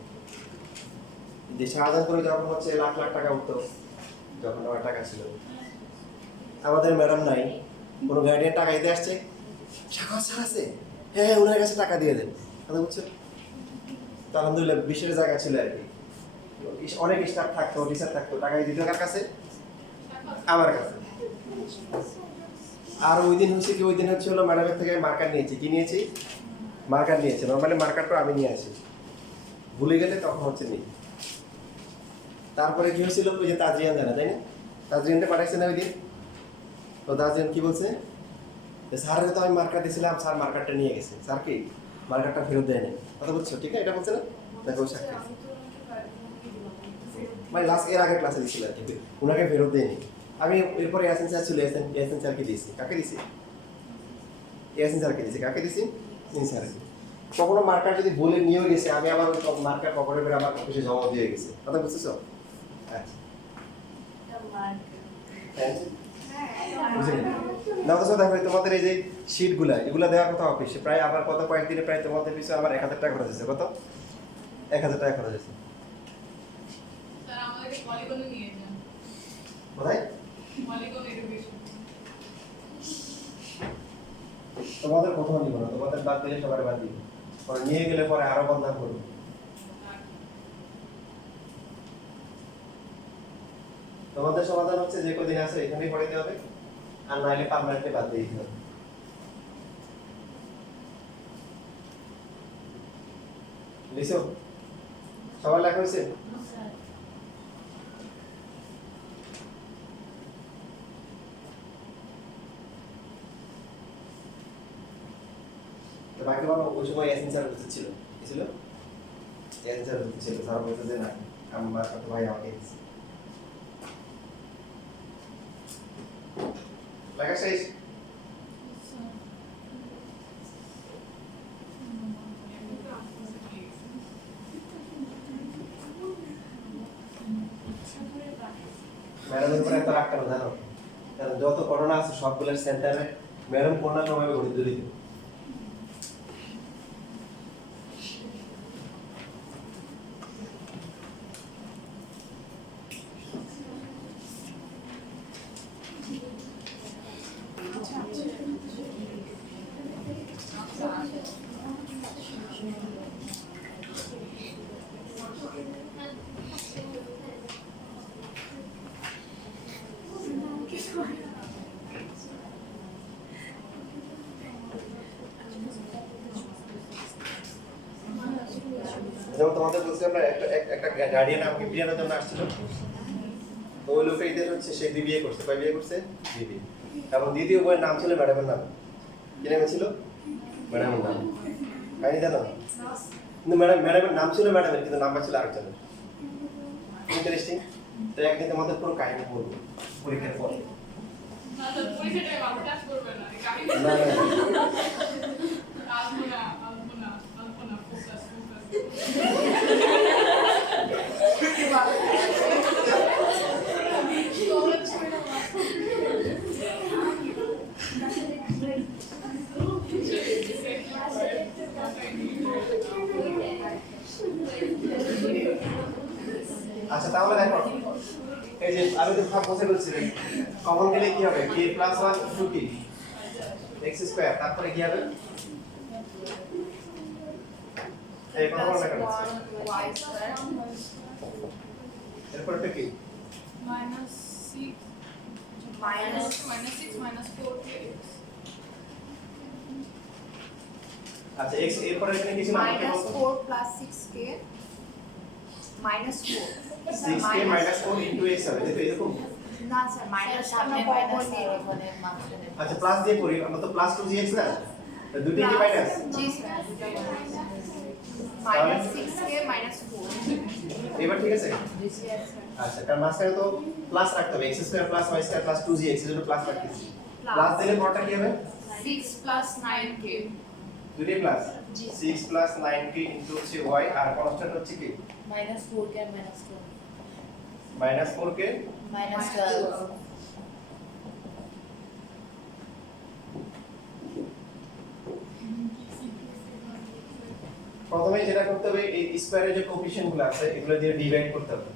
যে সাধারণ করে যখন হচ্ছে লাখ লাখ টাকা উঠতো যখন আমার টাকা ছিল আমাদের ম্যাডাম নাই কোনো গার্ডিয়ান টাকা দিতে আসছে টাকা ছাড় আছে হ্যাঁ ওনার কাছে টাকা দিয়ে দেন কথা বুঝছো তো আলহামদুলিল্লাহ বিশেষ জায়গা ছিল আর কি অনেক স্টাফ থাকতো টিচার থাকতো টাকা দিতে কার কাছে আমার কাছে আর ওই দিন হচ্ছে কি ওই দিন হচ্ছে হলো ম্যাডামের থেকে মার্কার নিয়েছি কি নিয়েছি মার্কার নিয়েছি নর্মালি মার্কারটা আমি নিয়ে আসি ভুলে গেলে তখন হচ্ছে নেই তারপরে কি হয়েছিল ওই যে তাজরিয়ান জানা তাই না তাজরিয়ানটা পাঠাইছে না ওই দিন তো তাজরিয়ান কি বলছে যে স্যারের তো আমি মার্কার দিয়েছিলাম স্যার মার্কারটা নিয়ে গেছে স্যার কি মার্কারটা ফেরত দেয় না কথা বলছো ঠিক আছে এটা বলছে না দেখো সাক্ষী মানে লাস্ট এর আগের ক্লাসে দিয়েছিল আর কি ওনাকে ফেরত দেয়নি আমি এরপরে ইয়াসিন স্যার ছিল ইয়াসিন স্যারকে দিয়েছি কাকে দিয়েছি ইয়াসিন স্যারকে দিয়েছি কাকে দিয়েছি ইয়াসিন স্যারকে কখনো মার্কার যদি বলে নিয়েও গেছে আমি আবার ওই মার্কার পকেটে করে আমার অফিসে জমা দিয়ে গেছে কথা বুঝতেছো আচ্ছা হ্যাঁ হ্যাঁ বুঝলেন না অথচ দেখো তোমাদের এই যে শীটগুলা এগুলা দেওয়ার কথা অফিসে প্রায় আবার কত কয়েকদিনে প্রায় তোমাদের পিছনে আবার 1000 টাকা খরচ হয়েছে কত 1000 টাকা খরচ হয়েছে স্যার আমাদেরকে পলিগনে নিয়ে যান কোথায় পলিগন এডুকেশন তোমাদের কোথাও নিব না তোমাদের বাদ দিলে সবার বাদ দিবে পরে নিয়ে গেলে পরে আরো বন্ধা করবে তোমাদের সমাধান হচ্ছে যে কদিন আছে এখানেই পড়াইতে হবে আর নাইলে পার্মানেন্টলি বাদ দিয়ে দিতে হবে লিসো সবার লেখা হয়েছে তো বাকি বলো ওই সময় ইয়াসিন স্যার উপস্থিত ছিল কি ছিল ইয়াসিন স্যার উপস্থিত ছিল স্যার বলতে যে না আমার কত ভাই আমাকে দিচ্ছে লেখা শেষ ম্যাডামের উপরে এত রাগ কেন জানো কারণ যত করোনা আছে সবগুলোর সেন্টারে ম্যাডাম কোনো না কোনোভাবে ঘুরে তুলে দিবে যেমন তোমাদের বলছি আমরা একটা গার্ডিয়ান আমাকে বিয়ের জন্য আসছিল তো ওই লোকটা ঈদের হচ্ছে সে বিবিএ করছে কয় বিয়ে করছে বিবিএ এবং দ্বিতীয় বইয়ের নাম ছিল ম্যাডামের নাম কি নাম ছিল ম্যাডামের নাম কাহিনী জানো কিন্তু ম্যাডামের নাম ছিল ম্যাডামের কিন্তু নাম্বার ছিল আরেকজনের ইন্টারেস্টিং তো একদিন তোমাদের পুরো কাহিনী বলবো পরীক্ষার পর না তো পরীক্ষাটা মাথা কাজ করবে না কাহিনী না আলপনা ফোকাস আচ্ছা তাহলে দেখো এই যে আমি তো ভাব বসে বলছিলাম কমন গেলে কি হবে k প্লাস 1 2 কি x স্কয়ার তারপরে কি হবে এই কমন লেখা আছে y স্কয়ার এরপরটা কি -6 মাইনাস -4 আচ্ছা x এরপরে এখানে কি ছিল minus 4 plus 6k minus 4 6k minus 4 into x হবে দেখো এরকম না স্যার মাইনাস সামনে মাইনাস দিয়ে ওখানে আচ্ছা প্লাস দিয়ে করি আমরা তো প্লাস 2gx না তো দুটো কি মাইনাস জি স্যার মাইনাস 6k মাইনাস 4 এবার ঠিক আছে আচ্ছা কারণ মাঝখানে তো প্লাস রাখতে হবে x square plus y square plus 2gx এর জন্য প্লাস রাখতেছি প্লাস দিলে পরটা কি হবে 6 প্লাস 9k দুটোই প্লাস জি। 6 প্লাস 9k ইনটু হচ্ছে y আর কনস্ট্যান্ট হচ্ছে কি minus 4k and minus 12. Minus 4k Minus 12. প্রথমে যেটা করতে হবে এই স্কয়ারের যে কোএফিশিয়েন্ট গুলো আছে এগুলো দিয়ে ডিভাইড করতে হবে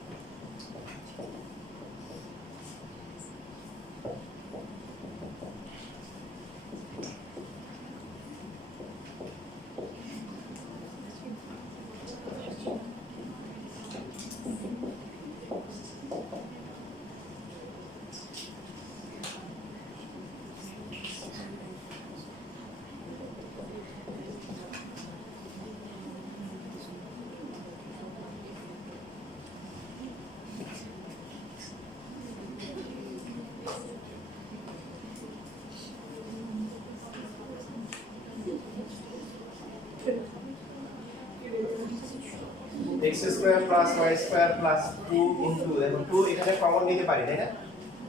x square plus y square plus 2 into দেখো 2 এখানে কমন নিতে পারি তাই না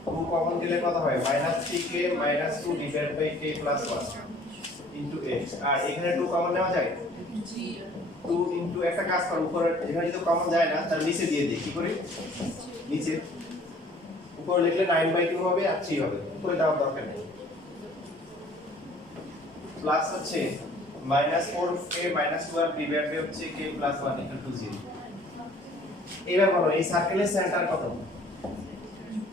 2 কমন দিলে কত হয় -3k - 2 divide by k plus 1 into x আর এখানে 2 কমন নেওয়া যায় জি 2 ইনটু একটা কাজ করো উপরে এখানে যদি কমন যায় না তাহলে নিচে দিয়ে দিই কি করি নিচে উপরে লিখলে 9/2 হবে আর 3 হবে, উপরে দেওয়ার দরকার নেই। প্লাস হচ্ছে -4k - 12 ডিভাইড বাই হচ্ছে k + 1 = 0। এবার বলো এই সার্কেলের সেন্টার কত?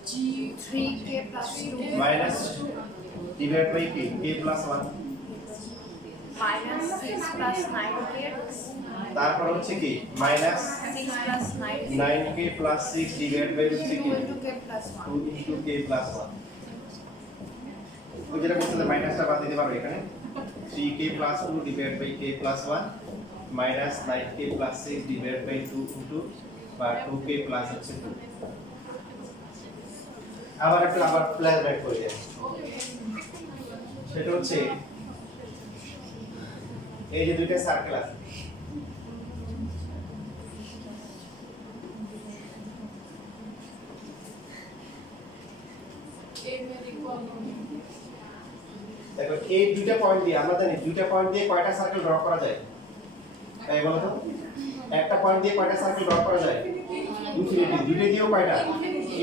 G3k plus 2 minus divide by k + 1, minus 6 plus 9k তারপর হচ্ছে কি minus 6 plus 9k 9k + 6 divide by হচ্ছে কি 2 into k plus 1 2 into k + 1। ওই যেটা বলতে মাইনাসটা বাদ দিতে পারো এখানে 3k + 2 divide by k + 1 minus 9k + 6 divide by 2 into বা 2k প্লাস হচ্ছে 2। আবার প্লাস ব্যাক করে দেন, সেটা হচ্ছে এই যে দুইটা সার্কেল আছে, দেখো এই দুইটা পয়েন্ট দিয়ে আমরা জানি দুইটা পয়েন্ট দিয়ে কয়টা সার্কেল ড্র করা যায়? তাই বলো তো, একটা পয়েন্ট দিয়ে কয়টা সার্কেল ড্র করা যায়? ইনফিনিটি। দুইটা দিয়েও কয়টা?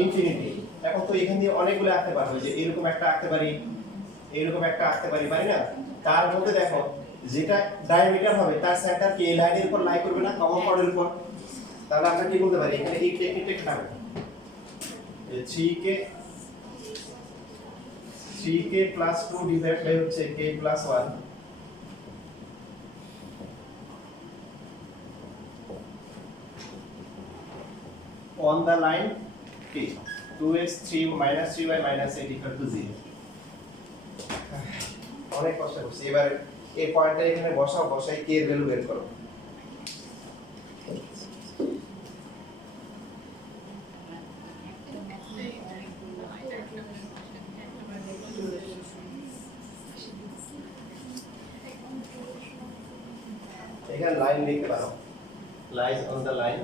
ইনফিনিটি। এখন তো এখান দিয়ে অনেকগুলো আঁকতে পারবো, যে এরকম একটা আঁকতে পারি, এরকম একটা আঁকতে পারি, পারি না? তার মধ্যে দেখো যেটা ডায়ামিটার হবে তার সেন্টার কি এই লাইনের উপর লাই করবে না, কমন পয়েন্টের উপর? তাহলে আমরা কি বলতে পারি এখানে এই টেকনিকটা খাবে 3k + 2 ডিভাইড বাই হচ্ছে k + 1 on the line k 2x 3 - 3y - 8 = 0। অনেক কষ্ট করছি। এবার এই পয়েন্টটা এখানে বসাও, বসাই k এর ভ্যালু বের করো। এখানে লাইন লিখতে পারো, lies on the line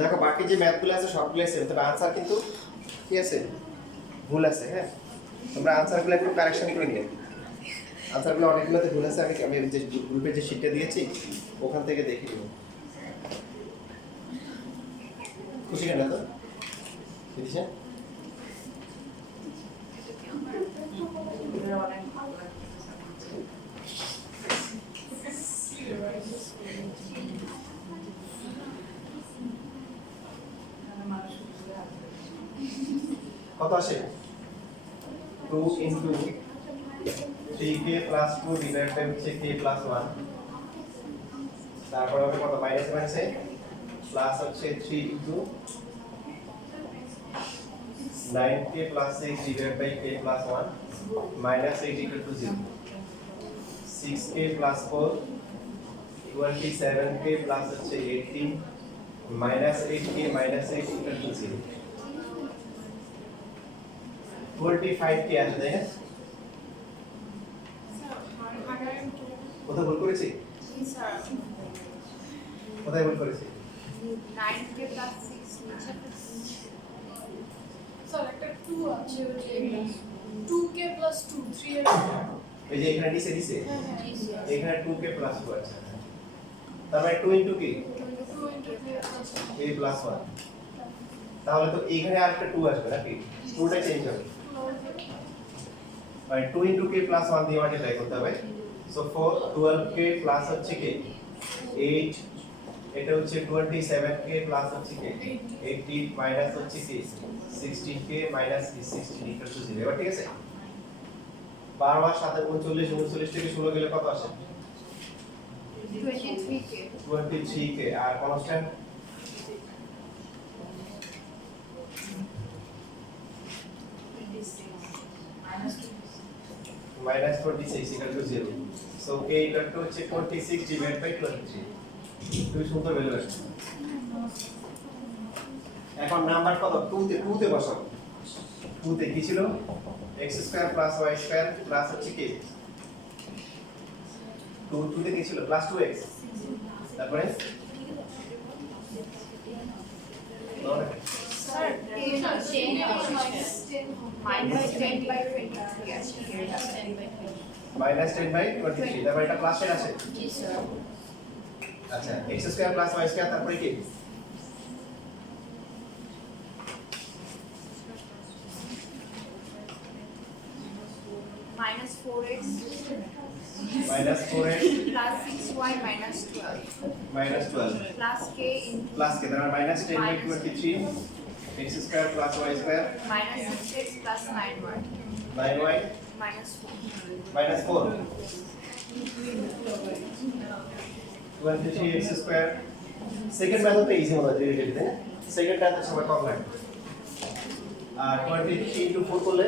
দেখো বাকি যে ম্যাথগুলো আছে সবগুলো সেম, তবে আনসার কিন্তু কি আছে? ভুল আছে। হ্যাঁ, তোমরা আনসারগুলো একটু কারেকশন করে নিও। আনসারগুলো অনেকগুলোতে ভুল আছে, আমি যে গ্রুপে যে শিটটা দিয়েছি ওখান থেকে দেখে নিও। খুশি কেন তো দিদিশা? কত আসে? 2 into 3k plus 2 divided by হচ্ছে k plus 1, তারপর হবে কত? মাইনাস মাইনাসে প্লাস হচ্ছে 3 into 9k plus 6 divided by k plus 1 minus 8 = 0। 6k plus 4 27k plus হচ্ছে 18 minus 8k minus 8 = 0। 25k আসে, তাই না? কোথায় ভুল করেছি? স্যার কোথায় ভুল করেছি? 9k plus 6 নিচে স্যার একটা 2 আছে ওই যে 2k plus 2 3 এর এই যে এখানে নিচে দিছে, হ্যাঁ হ্যাঁ এখানে 2k plus 2 আছে, তার মানে 2 into k 2 into k plus k plus 1, তাহলে তো এখানে আরেকটা 2 আসবে নাকি? 2টা চেঞ্জ হবে, মানে 2 into k plus 1 দিয়ে মাল্টিপ্লাই করতে হবে। সো 4 12k plus হচ্ছে k 8, এটা হচ্ছে 27k plus হচ্ছে k 18 minus হচ্ছে k 16k minus 16 = 0। এবার ঠিক আছে, 12 আর 7 39, 39 থেকে 16 গেলে কত আসে? 23k 23k। R constant minus 26 equal to 0. So k equal to হচ্ছে 26 divided by 23. খুবই সুন্দর ভ্যালু আসছে। এখন নাম্বার কত? 2 তে বসাবো। 2 তে কি ছিল? x square plus y square plus হচ্ছে k। 2 তে কি ছিল? Plus 2x। তারপরে স্যার 10 minus 10 by 23 আছে এটা মাইনাস 10 বাই 23, তারপর এটা প্লাস এর আছে। জি স্যার আচ্ছা x square plus y square তারপরে কি? minus 4x minus 4x plus 6y minus 12 minus 12 plus k into plus K তারপর minus 10 by 23 x square plus y square minus 6x plus 9y 9y minus 4 minus 4 23 x square. Second মেথডটা easy মনে হয় derivative, তাই না? সেকেন্ডটা তো সবাই কম লাগে। আর 23 into 4 করলে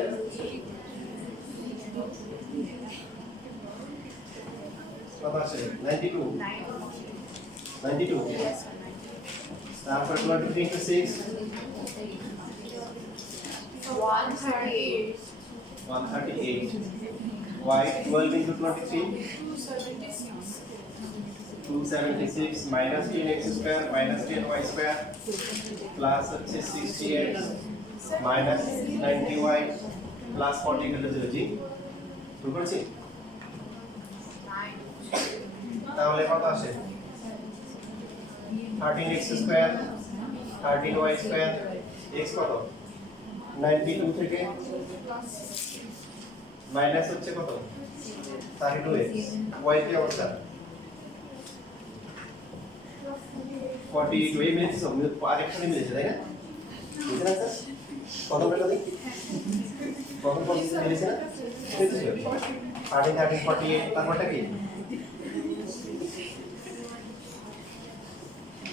কত আসে? 92 92। yes sir তারপর 23 into 6 138 138 y 12 into 23 276 minus 10x square minus 10y square plus 68 minus 90y plus 40 equal to 0 জি ভুল করছি? তাহলে কত আসে? 13x square 13y square x কত? 92 থেকে মাইনাস হচ্ছে কত? 32x y কি অবস্থা? 42 এই মিনিটস আরেকখানে মিলেছে তাই না? বুঝলেন স্যার? কত বেলা দিই? কত পর্যন্ত মিলেছে না? 13 48 তারপরটা কি?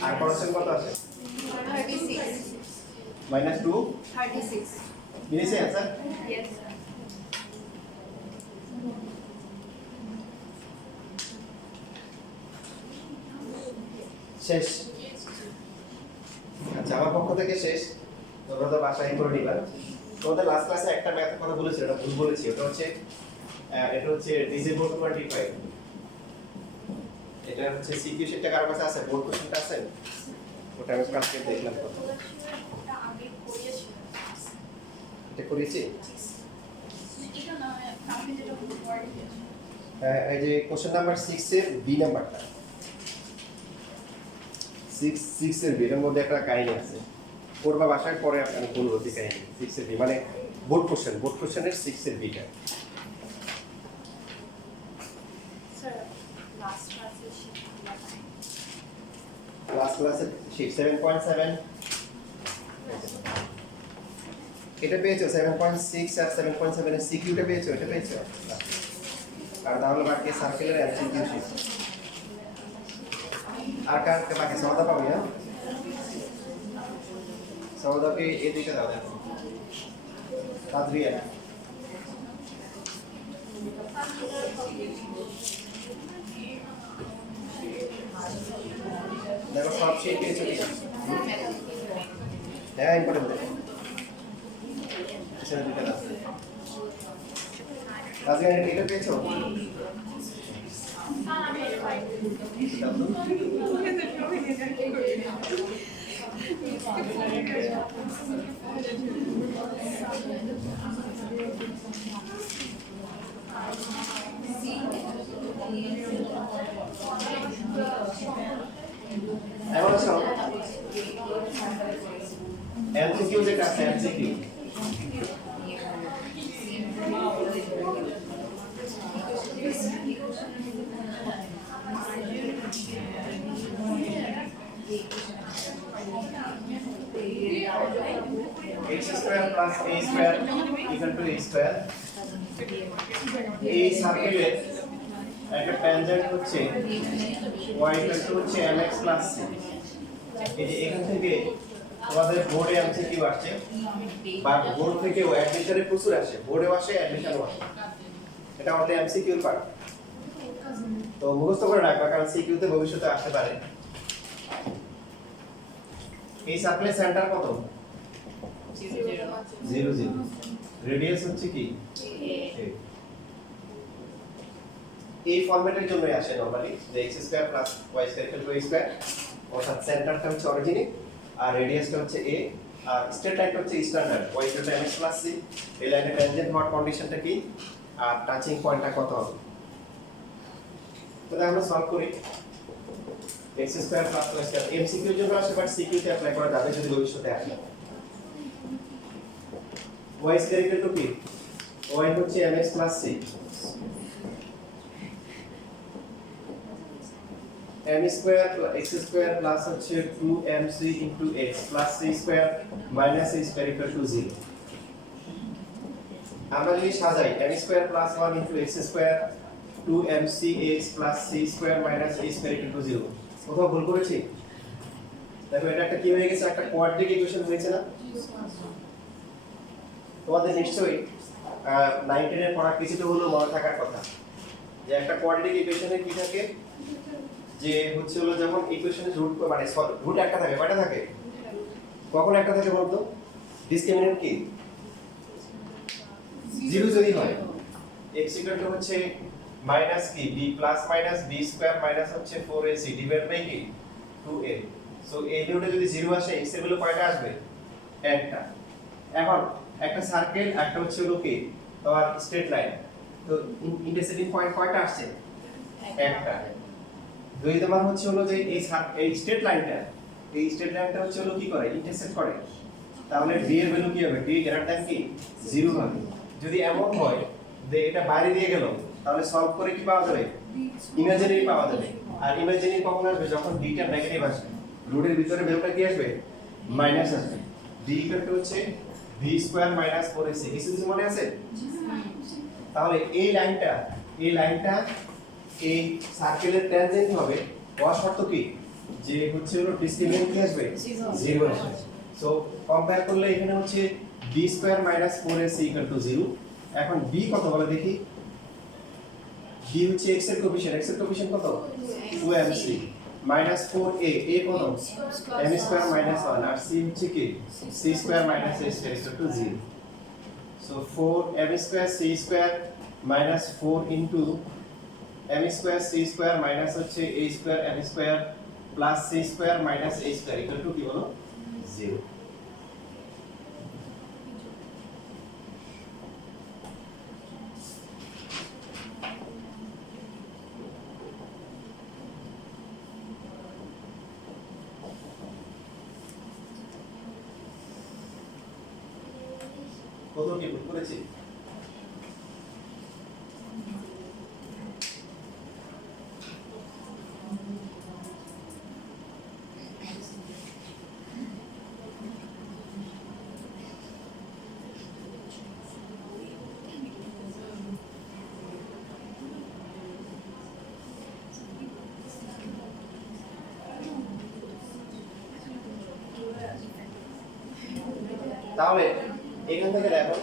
আর পার্সেন্ট কত আছে? 36 মাইনাস 2 36 মিলেছে স্যার? yes sir শেষ। আচ্ছা আমার পক্ষ থেকে শেষ। তোমরা তো বাসায় করে নিবা। তোমাদের লাস্ট ক্লাসে একটা ম্যাথ কথা বলেছিল, এটা ভুল বলেছি। এটা হচ্ছে ডিজিবল 25। এটা হচ্ছে সিকিউ শিটটা কার কাছে আছে? বোর্ড কোশ্চেনটা আছে? ওটা আমি কালকে দেখলাম কত। ওটা আগে করিয়েছিলাম এটা করেছি? এটা না আপনি যেটা ওয়ার্ড দিয়েছেন এই যে কোশ্চেন নাম্বার 6 এর বি নাম্বারটা 6 এর বি এর মধ্যে একটা কাহিনী আছে। পড়বা বাসায় পরে আমি বলবো কি কাহিনী। 6 এর বি মানে বোর্ড কোশ্চেনের 6 এর beta. sir last class is ক্লাসে শিট 7.7 এটা পেয়েছো 7.6 আর 7.7 এর সিকিউটা পেয়েছো? এটা পেয়েছো? আর তাহলে বাকি সার্কেলের এমসিকিউ শিট আর কার বাকি সমাধা পাবো না? সমাধাকে এদিকে দাও দেখো তাদরিয়া দেখো সব শিট পেয়েছো কি? হ্যাঁ ইম্পর্টেন্ট দেখো সেটা দিতে দাও। তাদরিয়া এটা পেয়েছো? এমন আছো এমসিকিউ যেটা আছে MCQ x square plus a square equal to a square এই সার্কেলের একটা ট্যানজেন্ট হচ্ছে y equal to হচ্ছে mx plus c। এই যে এখান থেকে তোমাদের বোর্ডে এমসিকিউ আসছে বা বোর্ড থেকে অ্যাডমিশনে প্রচুর আসে, বোর্ডেও আসে অ্যাডমিশনও আসে। এটা আমাদের এমসিকিউর পার্ট। তো মুখস্থ করে রাখবা, কারণ সিকিউতে ভবিষ্যতে আসতে পারে। এই সার্কেলের সেন্টার কত? 0 0। রেডিয়াস হচ্ছে কি? A। এই ফরম্যাটের জন্যই আসে নরমালি যে x² + y² = a², অর্থাৎ সেন্টারটা হচ্ছে অরিজিনে আর রেডিয়াসটা হচ্ছে a, আর স্ট্রেট লাইনটা হচ্ছে স্ট্যান্ডার্ড y = mx + c। এই লাইনের ট্যানজেন্ট হওয়ার কন্ডিশনটা কি আর টাচিং পয়েন্টটা কত হবে? তাহলে আমরা সলভ করি। x² + y² এমসিকিউ এর জন্য আসে, বাট সিকিউ তে অ্যাপ্লাই করা যাবে যদি ভবিষ্যতে আসে। y² = কি? y হচ্ছে mx + c, m² + x² plus হচ্ছে 2mc * x plus c² minus a² = 0। আমরা যদি সাজাই m² + 1 * x² 2mcx plus c² minus a² = 0, কোথাও ভুল করেছি? দেখো এটা একটা কি হয়ে গেছে, একটা কোয়াড্রিক ইকুয়েশন হয়েছে না? তোমাদের নিশ্চয়ই 9 10 এর পড়া কিছুটা হলো মনে থাকার কথা যে একটা কোয়াড্রিক ইকুয়েশনে কি থাকে, যে হচ্ছে হলো যখন ইকুয়েশনের রুট মানে রুট একটা থাকে, কয়টা থাকে? কখন একটা থাকে বলতো? ডিসক্রিমিনেন্ট কি? 0 যদি হয় x = হচ্ছে মাইনাস কি b plus minus b² minus হচ্ছে 4ac ডিভাইড বাই কি 2a। সো এই দুটো যদি 0 আসে x এর ভ্যালু কয়টা আসবে? একটা। এখন একটা সার্কেল, একটা হচ্ছে হলো কি তোমার স্ট্রেট লাইন, তো ইন্টারসেক্টিং পয়েন্ট কয়টা আসছে? একটা। যদি তোমার হচ্ছে হলো যে এই স্ট্রেট লাইনটা হচ্ছে হলো কি করে? ইন্টারসেক্ট করে, তাহলে d এর ভ্যালু কি হবে? d কি 0 হবে। যদি এমন হয় যে এটা বাইরে দিয়ে গেল, তাহলে সলভ করে কি পাওয়া যাবে? ইমাজিনারি পাওয়া যাবে। আর ইমাজিনারি কখন আসবে? যখন d টা নেগেটিভ আসবে, রুটের ভিতরে ভ্যালুটা কি আসবে? মাইনাস আসবে। d হচ্ছে v² - 4ac। কিছু মনে আছে? তাহলে এই লাইনটা এই সার্কেলের ট্যানজেন্ট হবে, হওয়া শর্ত কি? যে হচ্ছে হলো ডিসক্রিমিনেন্ট কি আসবে? 0 আসবে। সো কম্পেয়ার করলে এখানে হচ্ছে b² - 4ac = 0। এখন b কত বলে দেখি? b হচ্ছে x এর কোএফিশিয়েন্ট কত? 2mc মাইনাস 4a, a কত? m² - 1, আর c হচ্ছে কি? c² - a² = 0। So 4m² c² minus 4 into m² c² minus হচ্ছে a² m² plus c² minus a² equal to কি হলো? 0। কত কি ভুল করেছি? তাহলে এখান থেকে দেখো,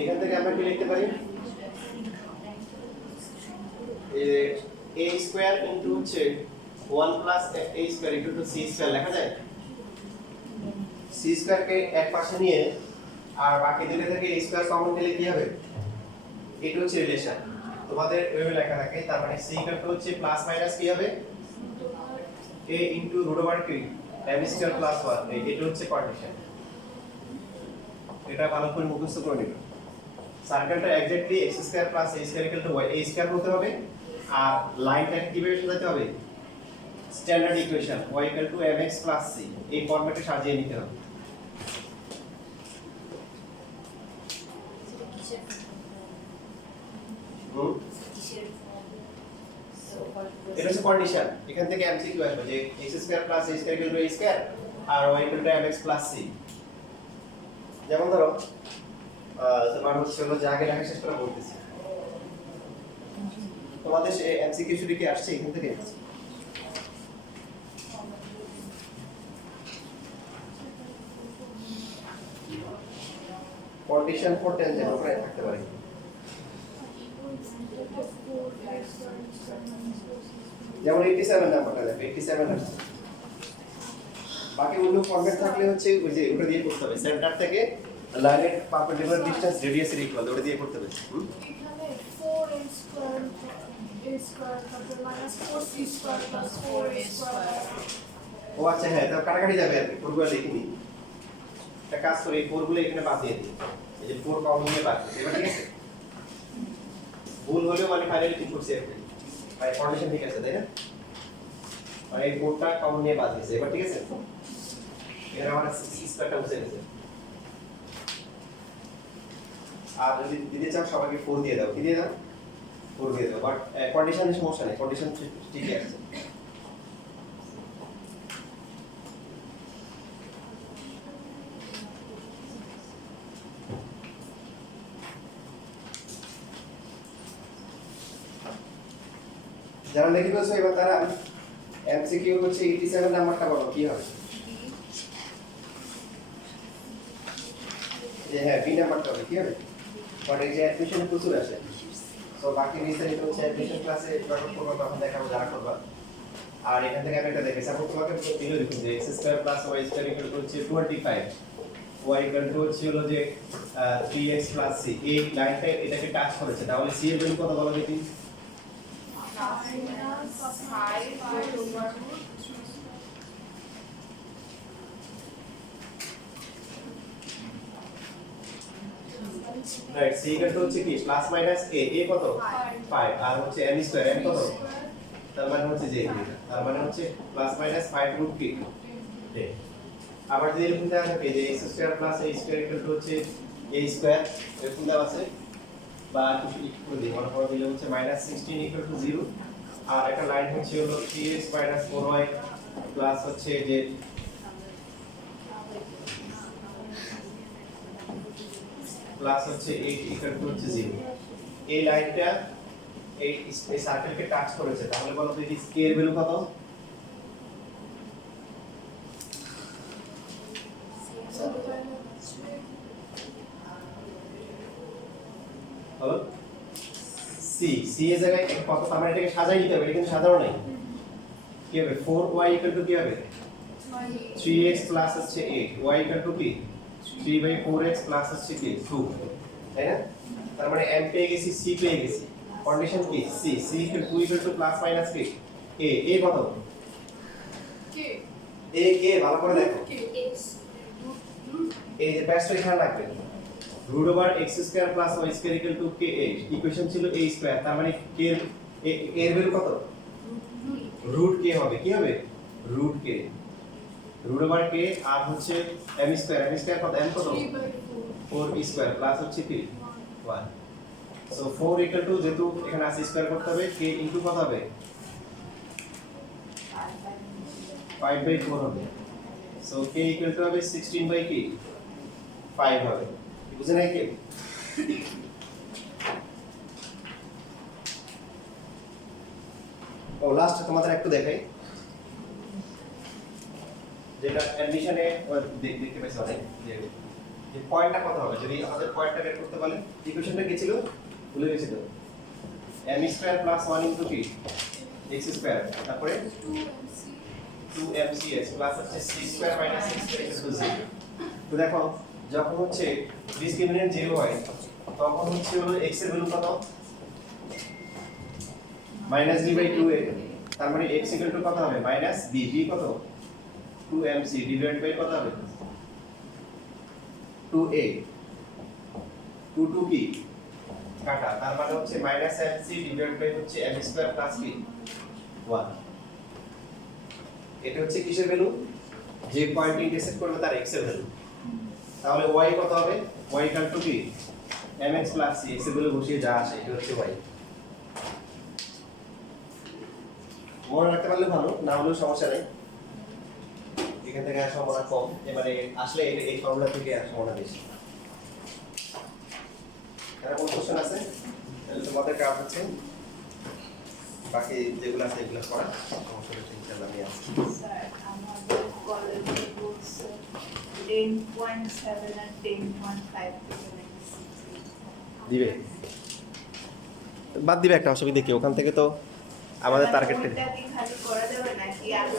এখান থেকে আমরা কি লিখতে পারি? a² ইনটু হচ্ছে 1 plus a² equal to c² লেখা যায়। c² কে এক পাশে নিয়ে আর বাকি দুটো থেকে a² কমন নিলে কি হবে? এটা হচ্ছে রিলেশন তোমাদের এভাবে লেখা থাকে। তার মানে c হচ্ছে প্লাস মাইনাস কি হবে? a ইনটু √কি m² প্লাস 1, এটা হচ্ছে কন্ডিশন। এটা ভালো করে মুখস্থ করে নিবে। সার্কেলটা exactly x² + a² = y, a² হতে হবে আর লাইনটাকে কিভাবে সাজাতে হবে? Standard equation y = mx + c, এই ফরম্যাটে সাজিয়ে নিতে হবে। এটা হচ্ছে কন্ডিশন। এখান থেকে এমসিকিউ আসবে যে x² + a² = a² আর y = mx + c। যেমন ধরো তোমার হচ্ছে হলো যে আগে লেখা শেষ করে বলতেছি, তোমাদের এমসিকিউ শুরু কি আসছে এখান থেকে? কন্ডিশন ফর টেনজেন্ট ওখানে থাকতে পারে। যেমন 87 নাম্বারটা দেখো 87 আসছে। বাকি অন্য ফরম্যাট থাকলে হচ্ছে ওই যে ওটা দিয়ে করতে হবে সেন্টার থেকে লাইনের পারপেন্ডিকুলার ডিসটেন্স রেডিয়াসের ইকুয়াল ওটা দিয়ে করতে হবে। এখানে 4a স্কয়ার a স্কয়ার তারপর minus 4c square plus 4a square. ও আচ্ছা হ্যাঁ, তাহলে কাটাকাটি যাবে আর কি, ফোরগুলো লিখে নিই। একটা কাজ করি, এই ফোরগুলো এখানে বাদ দিয়ে দিই। এই যে 4 কমন নিয়ে বাদ দিই, এবার ঠিক আছে? ভুল হলেও মানে ফাইনালি ঠিক করছি আর কি, মানে কন্ডিশন ঠিক আছে তাই না? মানে এই 4টা কমন নিয়ে বাদ দিয়েছে, এবার ঠিক আছে? এর আমার স্কয়ারটা বুঝে গেছে। আর যদি দিতে চাও সবাইকে 4 দিয়ে দাও, কি দিয়ে দাও? 4 দিয়ে দাও, বাট কন্ডিশনের সমস্যা নেই, কন্ডিশন ঠিকই আছে। যারা লিখে ফেলছো এবার তারা এমসিকিউ হচ্ছে 87 নাম্বারটা বলো কি হবে? হ্যাঁ বি নাম্বারটা হবে কি হবে? বাট এই যে অ্যাডমিশন প্রচুর আসে, তো বাকি বিস্তারিত হচ্ছে অ্যাডমিশন ক্লাসে যখন করবো তখন দেখাবো যারা করবা। আর এখান থেকে আমি একটা দেখি, সাপোজ তোমাকে দিল দেখুন যে x square plus y square equal to হচ্ছে 25, y ইকুয়াল টু হচ্ছে হলো যে 3x প্লাস c, এই লাইনটা এটাকে টাচ করেছে, তাহলে c এর ভ্যালু কত বলো দেখি? রাইট, c ইকুয়াল টু হচ্ছে কি প্লাস মাইনাস a, a কত 5, আর হচ্ছে m স্কয়ার, m কত, তার মানে হচ্ছে যে তার মানে হচ্ছে প্লাস মাইনাস 5 রুট কি 10। আবার যদি এরকম দেওয়া থাকে যে x square plus a square equal to হচ্ছে a স্কয়ার, এরকম দেওয়া আছে, বা কিছু ইকুয়াল দিয়ে মনে করো দিলে হচ্ছে মাইনাস 16 ইকুয়াল টু 0, আর একটা লাইন হচ্ছে হলো 3x মাইনাস 4y প্লাস হচ্ছে যে প্লাস হচ্ছে 8 ইকুয়াল টু হচ্ছে 0। এই লাইনটা এই সার্কেলকে টাচ করেছে, তাহলে বলো তো এই k এর ভ্যালু কত? বলো c, c এর জায়গায় কত, তার মানে এটাকে সাজাই নিতে হবে, এটা কিন্তু সাজানো নাই। কি হবে 4y ইকুয়াল টু কি হবে 3x প্লাস হচ্ছে 8, y ইকুয়াল টু কি 3/4x প্লাস হচ্ছে কি 2, তাই না? তার মানে m পেয়ে গেছি, c পেয়ে গেছি, কন্ডিশন কি c equal to equal to plus minus কি a কত কে a ভালো করে দেখো, এই যে ব্যাসটা এখানে রাখবে, root over x square plus y square equal to k, equation ছিল a স্কয়ার, তার মানে k এর ভ্যালু কত রুট k হবে, কি হবে root k, root over k, আর হচ্ছে m স্কয়ার কত m কত 4 স্কয়ার প্লাস হচ্ছে কি 1, সো 4 ইকুয়াল টু, যেহেতু এখানে আছে স্কয়ার করতে হবে, k ইনটু কত হবে 5/4 হবে, সো k ইকুয়াল টু হবে 16/5 হবে, বুঝে নাই কি? ও লাস্ট তোমাদের একটু দেখাই, যেটা অ্যাডমিশনে দেখতে পাইছো অনেক, যে পয়েন্টটা কত হবে যদি আমাদের পয়েন্টটা বের করতে বলে। ইকুয়েশনটা কি ছিল ভুলে গেছি তো, m স্কয়ার প্লাস 1 ইনটু কি x স্কয়ার, তারপরে 2mcs প্লাস হচ্ছে c square minus x square equal two 0। তো দেখো যখন হচ্ছে ডিসক্রিমিনেন্ট 0 হয় তখন হচ্ছে হলো x এর ভ্যালু কত -b/2a, তার মানে x ইকুয়াল টু কত হবে -b, b কত 2mc ডিভাইড বাই কত হবে 2a, 2 কি কাটা, তার মানে হচ্ছে -mc ডিভাইড বাই হচ্ছে m স্কয়ার প্লাস কি 1। এটা হচ্ছে কিসের ভ্যালু, যে পয়েন্ট ইন্টারসেক্ট করবে তার x এর ভ্যালু, তাহলে y কত হবে y ইকুয়াল টু কি mx প্লাস c, x এর ভ্যালু বসিয়ে যা আসে এটা হচ্ছে y। মনে রাখতে পারলে ভালো, না হলেও সমস্যা নেই, এখান থেকে আসার সম্ভাবনা কম, মানে আসলে এই ফর্মুলা থেকে আসার সম্ভাবনা বেশি। আর কোন কোশ্চেন আছে তাহলে তোমাদের কাজ হচ্ছে বাকি যেগুলো আছে এগুলো পড়া, সমস্যা নেই, ইনশাআল্লাহ আমি আছি। স্যার আমাদের কলেজে বলছে 10.7 আর 10.5 দিবে বাদ দিবে একটা অসুবিধা কি, ওখান থেকে তো আমাদের টার্গেট ওইটা কি খালি করা যাবে নাকি আগে